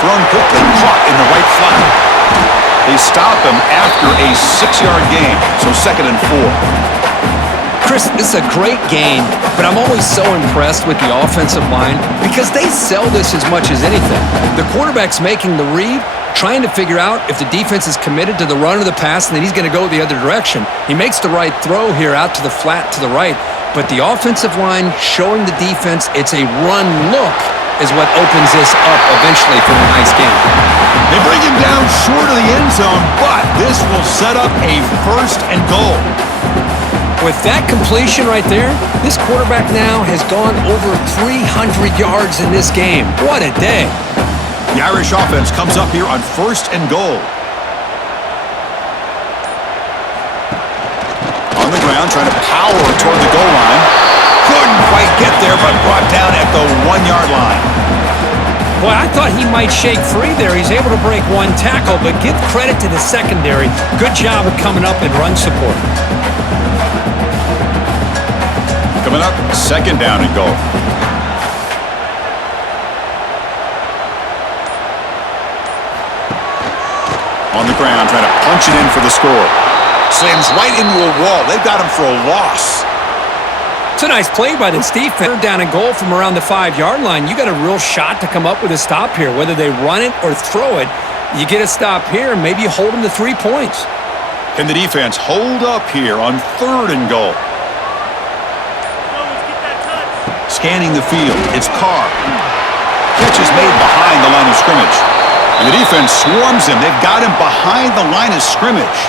Thrown quickly, caught in the right flat. They stop him after a 6-yard gain, so 2nd and 4. Chris, this is a great game, but I'm always so impressed with the offensive line because they sell this as much as anything. The quarterback's making the read, trying to figure out if the defense is committed to the run or the pass and that he's going to go the other direction. He makes the right throw here out to the flat to the right, but the offensive line showing the defense it's a run look is what opens this up eventually for a nice game. They bring him down short of the end zone, but this will set up a 1st and goal. With that completion right there, this quarterback now has gone over 300 yards in this game. What a day. The Irish offense comes up here on 1st and goal. On the ground, trying to power toward the goal line. Couldn't quite get there, but brought down at the 1-yard line. Boy, I thought he might shake free there. He's able to break one tackle, but give credit to the secondary. Good job of coming up and run support. Coming up, 2nd down and goal. On the ground, trying to punch it in for the score. Slams right into a wall. They've got him for a loss. It's a nice play by this defense. 3rd down and goal from around the 5-yard line. You got a real shot to come up with a stop here. Whether they run it or throw it, you get a stop here and maybe you hold them to 3 points. Can the defense hold up here on 3rd and goal? Scanning the field, it's Carr. Catch is made behind the line of scrimmage. And the defense swarms him. They've got him behind the line of scrimmage.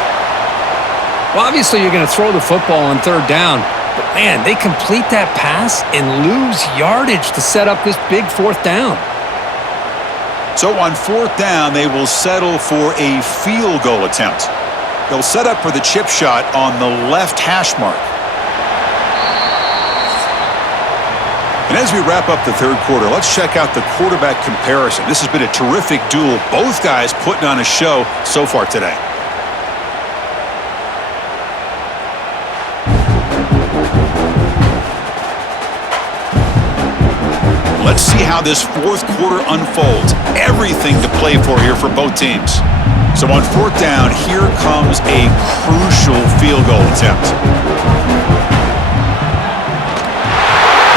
Well, obviously you're going to throw the football on 3rd down. But, man, they complete that pass and lose yardage to set up this big 4th down. So on 4th down, they will settle for a field goal attempt. They'll set up for the chip shot on the left hash mark. And as we wrap up the 3rd quarter, let's check out the quarterback comparison. This has been a terrific duel. Both guys putting on a show so far today. Let's see how this 4th quarter unfolds. Everything to play for here for both teams. So on 4th down, here comes a crucial field goal attempt.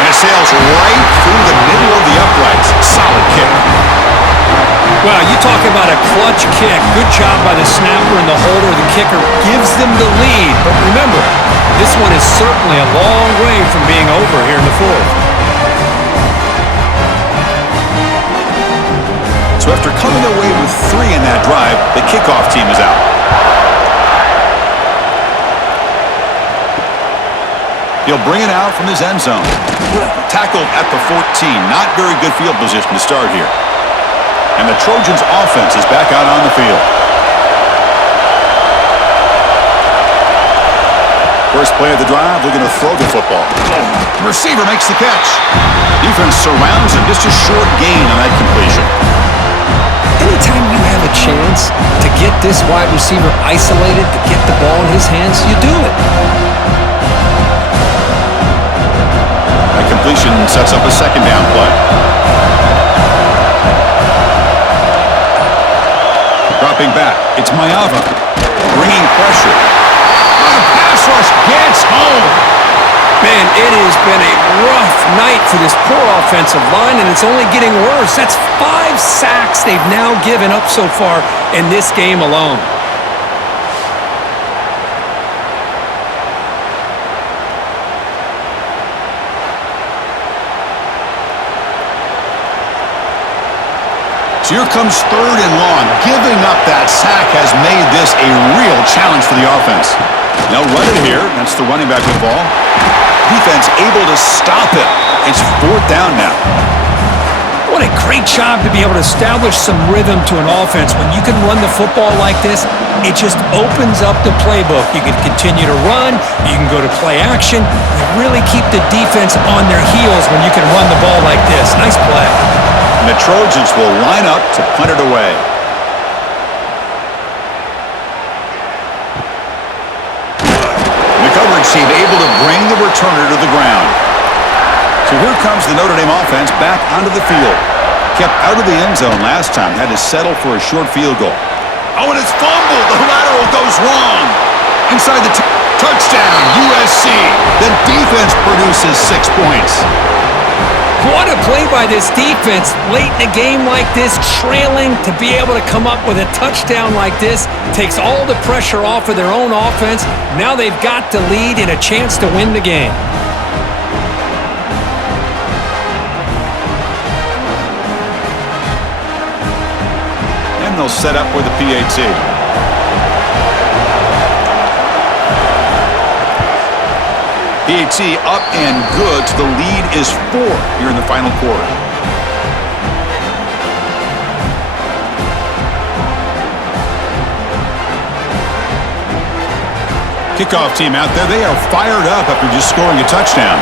And it sails right through the middle of the uprights. Solid kick. Well, you talk about a clutch kick. Good job by the snapper and the holder. The kicker gives them the lead. But remember, this one is certainly a long way from being over here in the 4th. So after coming away with 3 in that drive, the kickoff team is out. He'll bring it out from his end zone. Tackled at the 14. Not very good field position to start here. And the Trojans offense is back out on the field. First play of the drive, looking to throw the football. The receiver makes the catch. Defense surrounds him. Just a short gain on that completion. Anytime you have a chance to get this wide receiver isolated, to get the ball in his hands, you do it. That completion sets up a 2nd down play. Dropping back, it's Mayava. Bringing pressure. The pass rush gets home. Man, it has been a rough night for this poor offensive line, and it's only getting worse. That's 5 sacks they've now given up so far in this game alone. So here comes 3rd and long. Giving up that sack has made this a real challenge for the offense. Now run it here. That's the running back with the ball. Defense able to stop it. It's 4th down now. What What a great job to be able to establish some rhythm to an offense. When you can run the football like this, it just opens up the playbook. You can continue to run. You can go to play action. You really keep the defense on their heels when you can run the ball like this. Nice play. And the Trojans will line up to punt it away. The coverage team able to bring the returner to the ground. So here comes the Notre Dame offense back onto the field. Kept out of the end zone last time. Had to settle for a short field goal. Oh, and it's fumbled. The lateral goes wrong. Inside the touchdown, USC. The defense produces 6 points. What a play by this defense. Late in a game like this, trailing, to be able to come up with a touchdown like this takes all the pressure off of their own offense. Now they've got the lead and a chance to win the game. And they'll set up with a PAT. PAT up and good. The lead is 4 here in the final quarter. Kickoff team out there. They are fired up after just scoring a touchdown.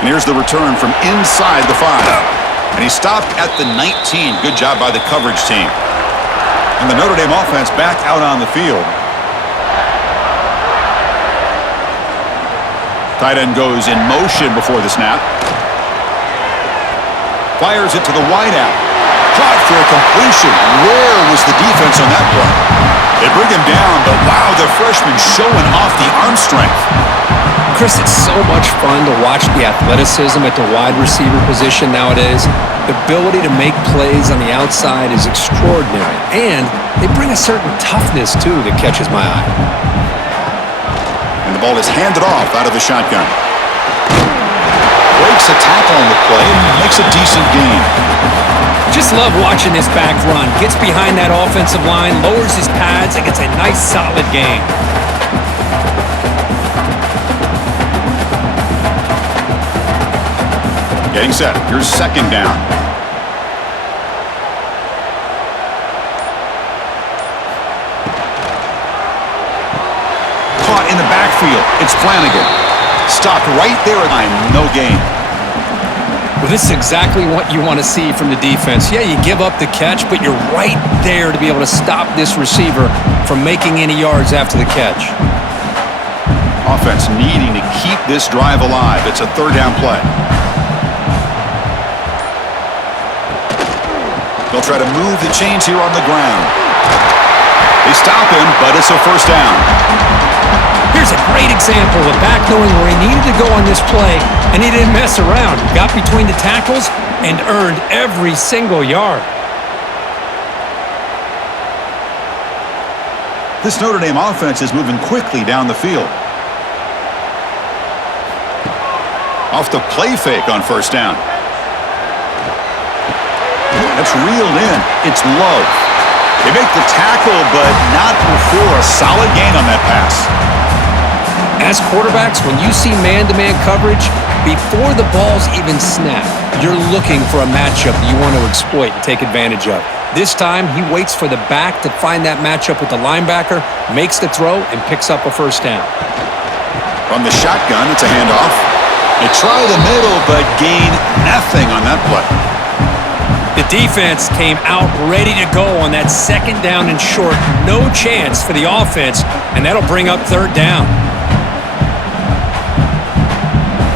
And here's the return from inside the 5. And he stopped at the 19. Good job by the coverage team. And the Notre Dame offense back out on the field. Tight end goes in motion before the snap. Fires it to the wideout. Caught for a completion. Where was the defense on that play? They bring him down, but wow, the freshman showing off the arm strength. Chris, it's so much fun to watch the athleticism at the wide receiver position nowadays. The ability to make plays on the outside is extraordinary. And they bring a certain toughness, too, that catches my eye. And the ball is handed off out of the shotgun. Breaks a tackle on the play and makes a decent gain. Just love watching this back run. Gets behind that offensive line, lowers his pads, and gets a nice, solid gain. Getting set. Here's second down. Caught in the backfield. It's Flanagan. Stopped right there at line. No gain. Well, this is exactly what you want to see from the defense. Yeah, you give up the catch, but you're right there to be able to stop this receiver from making any yards after the catch. Offense needing to keep this drive alive. It's a third down play. They'll try to move the chains here on the ground. They stop him, but it's a first down. Here's a great example of a back knowing where he needed to go on this play, and he didn't mess around. He got between the tackles and earned every single yard. This Notre Dame offense is moving quickly down the field. Off the play fake on first down. That's reeled in. It's low. They make the tackle, but not before a solid gain on that pass. As quarterbacks, when you see man-to-man coverage, before the ball's even snapped, you're looking for a matchup that you want to exploit and take advantage of. This time, he waits for the back to find that matchup with the linebacker, makes the throw, and picks up a first down. From the shotgun, it's a handoff. They try the middle, but gain nothing on that play. The defense came out ready to go on that second down and short. No chance for the offense, and that'll bring up third down.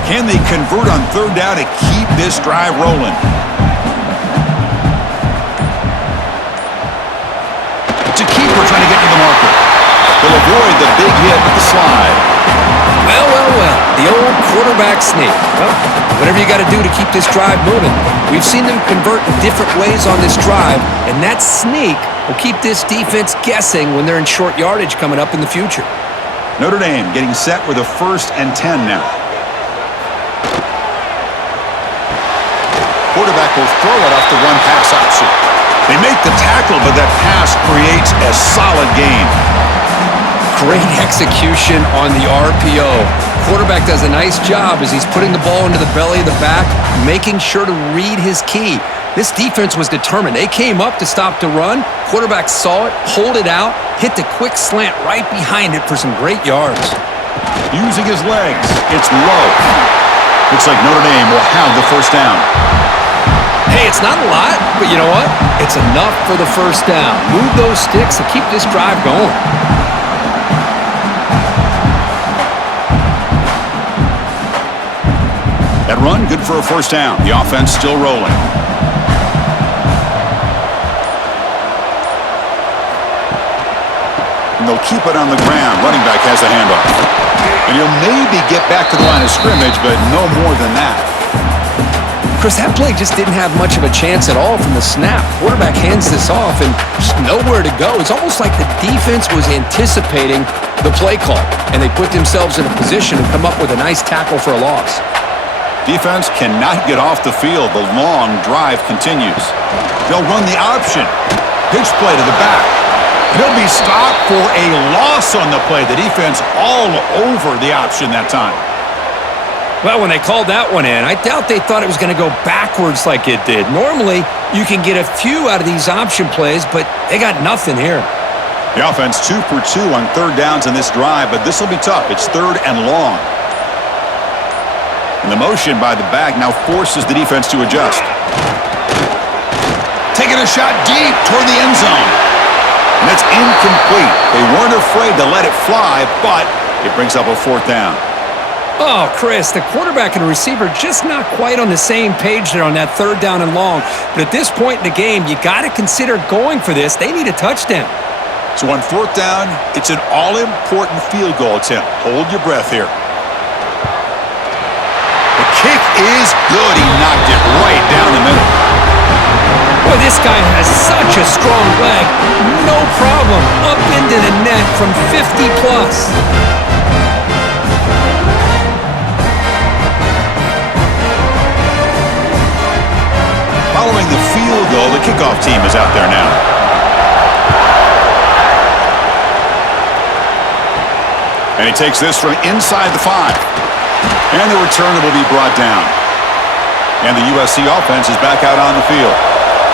Can they convert on third down to keep this drive rolling? It's a keeper trying to get to the marker. They'll avoid the big hit with the slide. Well, well, well, the old quarterback sneak. Well, whatever you got to do to keep this drive moving. We've seen them convert in different ways on this drive, and that sneak will keep this defense guessing when they're in short yardage coming up in the future. Notre Dame getting set with a 1st and 10 now. Quarterback will throw it off the run-pass option. They make the tackle, but that pass creates a solid gain. Great execution on the RPO. quarterback does a nice job as he's putting the ball into the belly of the back, making sure to read his key. This defense was determined. They came up to stop the run. Quarterback saw it, pulled it out, hit the quick slant right behind it for some great yards. Using his legs. It's low. Looks like Notre Dame will have the first down. Hey, it's not a lot, but you know what? It's enough for the first down. Move those sticks and keep this drive going. That run, good for a first down. The offense still rolling. And they'll keep it on the ground. Running back has the handoff. And he'll maybe get back to the line of scrimmage, but no more than that. Chris, that play just didn't have much of a chance at all from the snap. Quarterback hands this off and just nowhere to go. It's almost like the defense was anticipating the play call, and they put themselves in a position to come up with a nice tackle for a loss. Defense cannot get off the field. The long drive continues. They'll run the option. Pitch play to the back. He'll be stopped for a loss on the play. The defense all over the option that time. Well, when they called that one in, I doubt they thought it was going to go backwards like it did. Normally, you can get a few out of these option plays, but they got nothing here. The offense 2 for 2 on third downs in this drive, but this will be tough. It's third and long. And the motion by the back now forces the defense to adjust. Taking a shot deep toward the end zone. And that's incomplete. They weren't afraid to let it fly, but it brings up a fourth down. Oh, Chris, the quarterback and receiver just not quite on the same page there on that third down and long. But at this point in the game, you got to consider going for this. They need a touchdown. So on fourth down, it's an all-important field goal attempt. Hold your breath here. The kick is good. He knocked it right down the middle. Boy, this guy has such a strong leg. No problem. Up into the net from 50-plus. Following the field goal, the kickoff team is out there now. And he takes this from inside the 5. And the returner will be brought down. And the USC offense is back out on the field.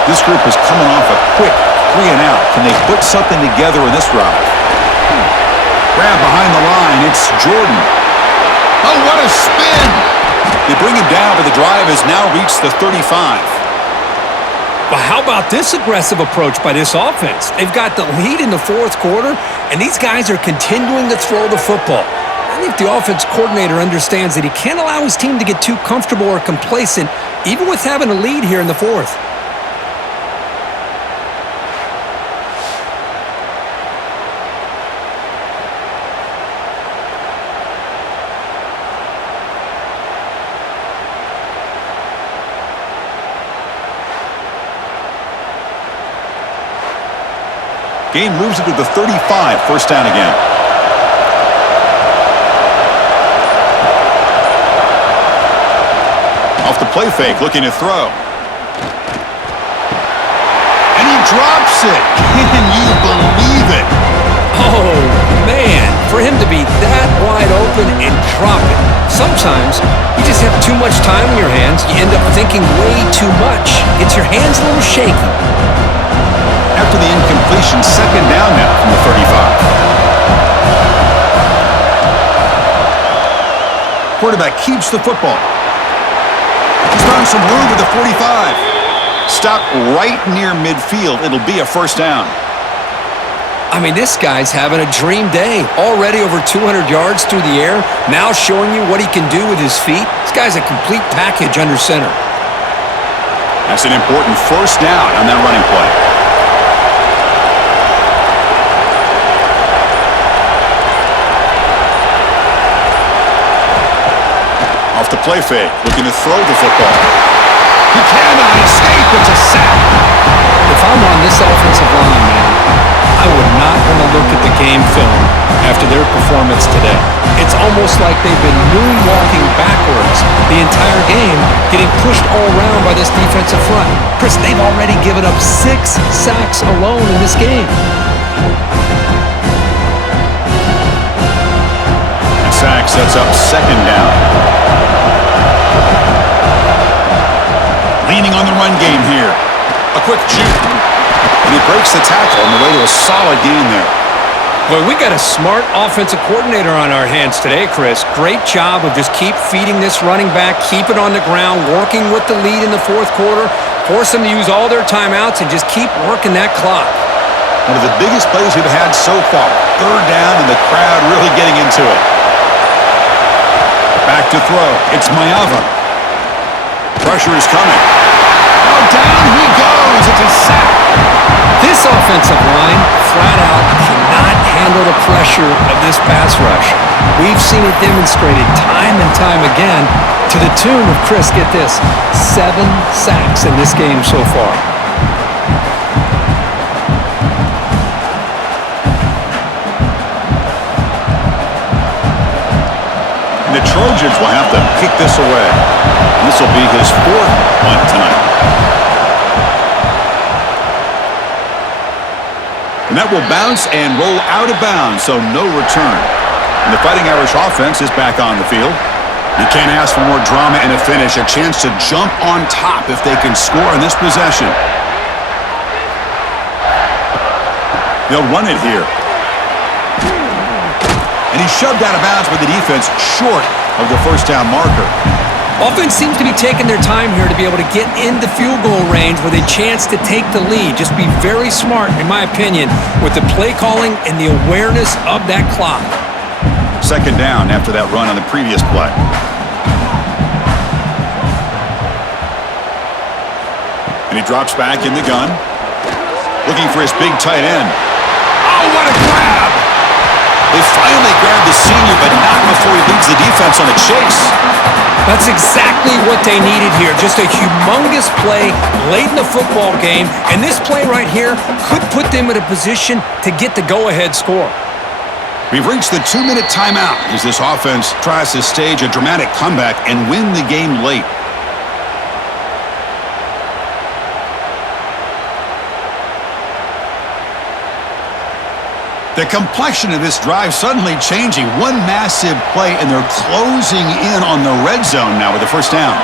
This group is coming off a quick 3 and out. Can they put something together in this drive? Grab behind the line. It's Jordan. Oh, what a spin! They bring him down, but the drive has now reached the 35. Well, how about this aggressive approach by this offense? They've got the lead in the fourth quarter, and these guys are continuing to throw the football. I think the offense coordinator understands that he can't allow his team to get too comfortable or complacent, even with having a lead here in the fourth. Game moves it to the 35, first down again. Off the play fake, looking to throw. And he drops it. Can you believe it? Oh, man, for him to be that wide open and drop it. Sometimes you just have too much time in your hands. You end up thinking way too much. Gets your hands a little shaky. After the incompletion, second down now from the 35. Quarterback keeps the football. He's found some room at the 45. Stop right near midfield. It'll be a first down. I mean, this guy's having a dream day. Already over 200 yards through the air. Now showing you what he can do with his feet. This guy's a complete package under center. That's an important first down on that running play. Off the play fake, looking to throw the football. He cannot escape. It's a sack. If I'm on this offensive line, man, I would not want to look at the game film after their performance today. It's almost like they've been moonwalking backwards the entire game, getting pushed all around by this defensive front. Chris, they've already given up 6 sacks alone in this game. sack sets up second down. Leaning on the run game here. A quick juke. And he breaks the tackle on the way to a solid gain there. Boy, we got a smart offensive coordinator on our hands today, Chris. Great job of just keep feeding this running back, keep it on the ground, working with the lead in the fourth quarter, force them to use all their timeouts, and just keep working that clock. One of the biggest plays we've had so far. Third down and the crowd really getting into it. Back to throw. It's Mayava. Pressure is coming. Oh, down he goes. It's a sack. This offensive line, flat out, cannot handle the pressure of this pass rush. We've seen it demonstrated time and time again to the tune of, Chris, get this, 7 sacks in this game so far. The Trojans will have to kick this away. This will be his 4th punt tonight. And that will bounce and roll out of bounds, so no return. And the Fighting Irish offense is back on the field. You can't ask for more drama in a finish, a chance to jump on top if they can score in this possession. They'll run it here. And he's shoved out of bounds by the defense short of the first down marker. Offense seems to be taking their time here to be able to get into field goal range with a chance to take the lead. Just be very smart, in my opinion, with the play calling and the awareness of that clock. Second down after that run on the previous play. And he drops back in the gun. Looking for his big tight end. Oh, what a grab! They finally grabbed the senior, but not before he leads the defense on a chase. That's exactly what they needed here. Just a humongous play late in the football game. And this play right here could put them in a position to get the go-ahead score. We've reached the 2-minute timeout as this offense tries to stage a dramatic comeback and win the game late. The complexion of this drive suddenly changing. One massive play, and they're closing in on the red zone now with the first down.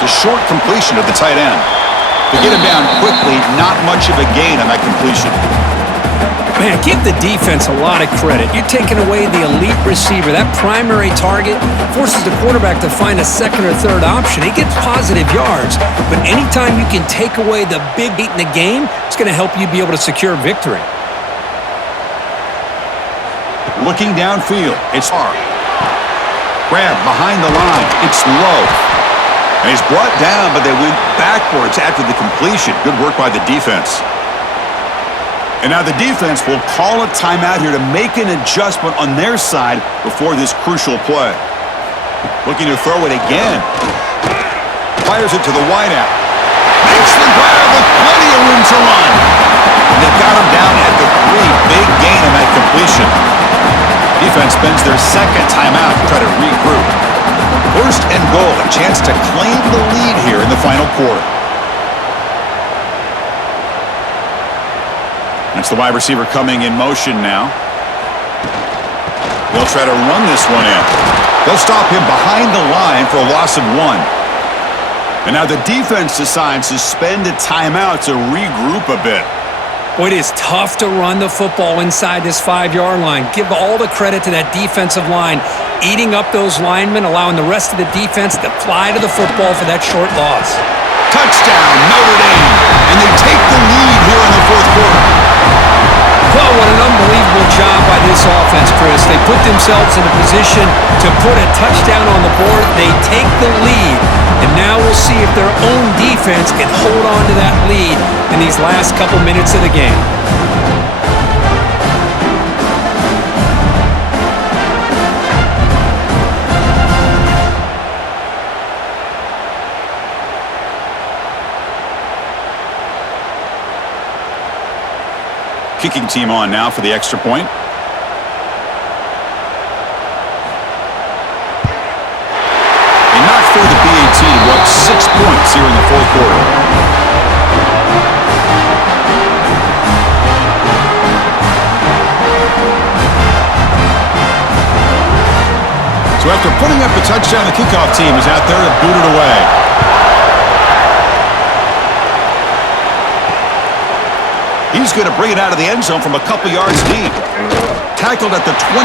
It's a short completion of the tight end. To get him down quickly, not much of a gain on that completion. Man, give the defense a lot of credit. You're taking away the elite receiver. That primary target forces the quarterback to find a second or third option. He gets positive yards, but anytime you can take away the big beat in the game, it's going to help you be able to secure victory. Looking downfield, it's hard. Grab behind the line, it's low. And he's brought down, but they went backwards after the completion. Good work by the defense. And now the defense will call a timeout here to make an adjustment on their side before this crucial play. Looking to throw it again. Fires it to the wideout. Makes the grab with plenty of room to run. And they've got him down at the 3. Big gain on that completion. Defense spends their second timeout to try to regroup. First and goal, a chance to claim the lead here in the final quarter. That's the wide receiver coming in motion now. They'll try to run this one in. They'll stop him behind the line for a loss of 1. And now the defense decides to spend a timeout to regroup a bit. Boy, it is tough to run the football inside this 5-yard line. Give all the credit to that defensive line, eating up those linemen, allowing the rest of the defense to fly to the football for that short loss. Touchdown, Notre Dame, and they take the lead here in the fourth quarter. Well, what an unbelievable job by this offense, Chris. They put themselves in a position to put a touchdown on the board. They take the lead, and now we'll see if their own defense can hold on to that lead in these last couple minutes of the game. Kicking team on now for the extra point. Enough for the BAT to go up 6 points here in the fourth quarter. So after putting up the touchdown, the kickoff team is out there to boot it away. He's going to bring it out of the end zone from a couple yards deep. Tackled at the 23,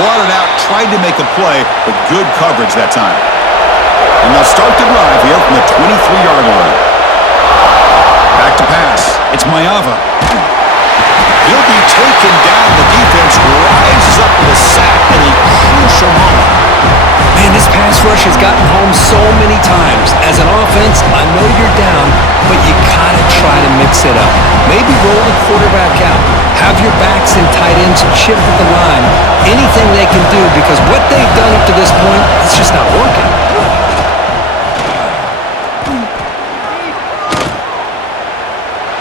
brought it out, tried to make a play, but good coverage that time. And they'll start the drive here from the 23-yard line. Back to pass. It's Mayava. He'll be taken down. The defense rises up with a sack at a crucial moment. Man, this pass rush has gotten home so many times. As an offense, I know you're down, but you gotta try to mix it up. Maybe roll the quarterback out. Have your backs and tight ends chip at the line. Anything they can do, because what they've done up to this point, it's just not working.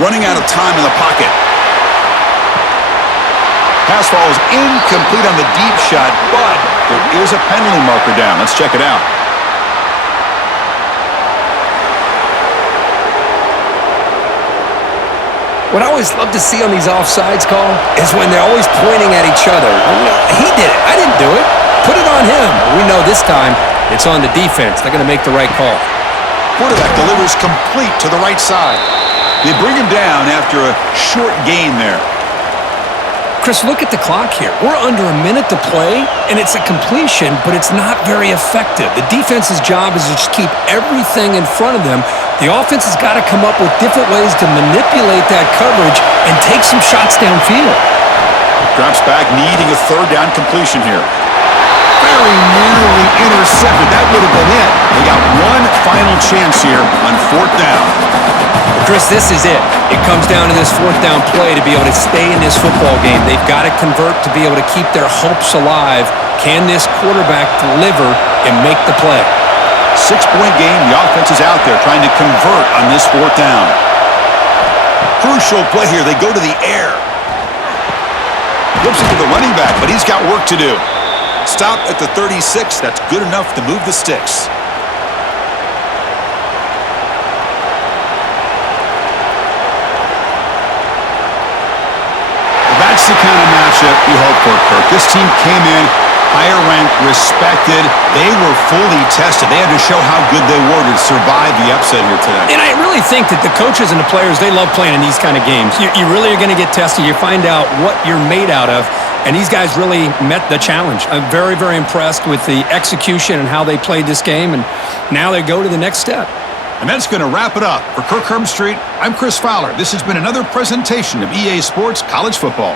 Running out of time in the pocket. Pass falls incomplete on the deep shot, but there is a penalty marker down. Let's check it out. What I always love to see on these offsides call is when they're always pointing at each other. He did it. I didn't do it. Put it on him. We know this time it's on the defense. They're going to make the right call. Quarterback delivers complete to the right side. They bring him down after a short gain there. Chris, look at the clock here. We're under a minute to play, and it's a completion, but it's not very effective. The defense's job is to just keep everything in front of them. The offense has got to come up with different ways to manipulate that coverage and take some shots downfield. Drops back, needing a third down completion here. Very nearly intercepted. That would have been it. They got one final chance here on fourth down. Chris, this is it. It comes down to this fourth down play to be able to stay in this football game. They've got to convert to be able to keep their hopes alive. Can this quarterback deliver and make the play? 6-point game. The offense is out there trying to convert on this fourth down. Crucial play here. They go to the air. Flips it to the running back, but he's got work to do. Stop at the 36. That's good enough to move the sticks. That's the kind of matchup we hope for, Kirk. This team came in higher ranked, respected. They were fully tested. They had to show how good they were to survive the upset here today. And I really think that the coaches and the players, they love playing in these kind of games. You really are going to get tested. You find out what you're made out of. And these guys really met the challenge. I'm very, very impressed with the execution and how they played this game. And now they go to the next step. And that's going to wrap it up. For Kirk Street, I'm Chris Fowler. This has been another presentation of EA Sports College Football.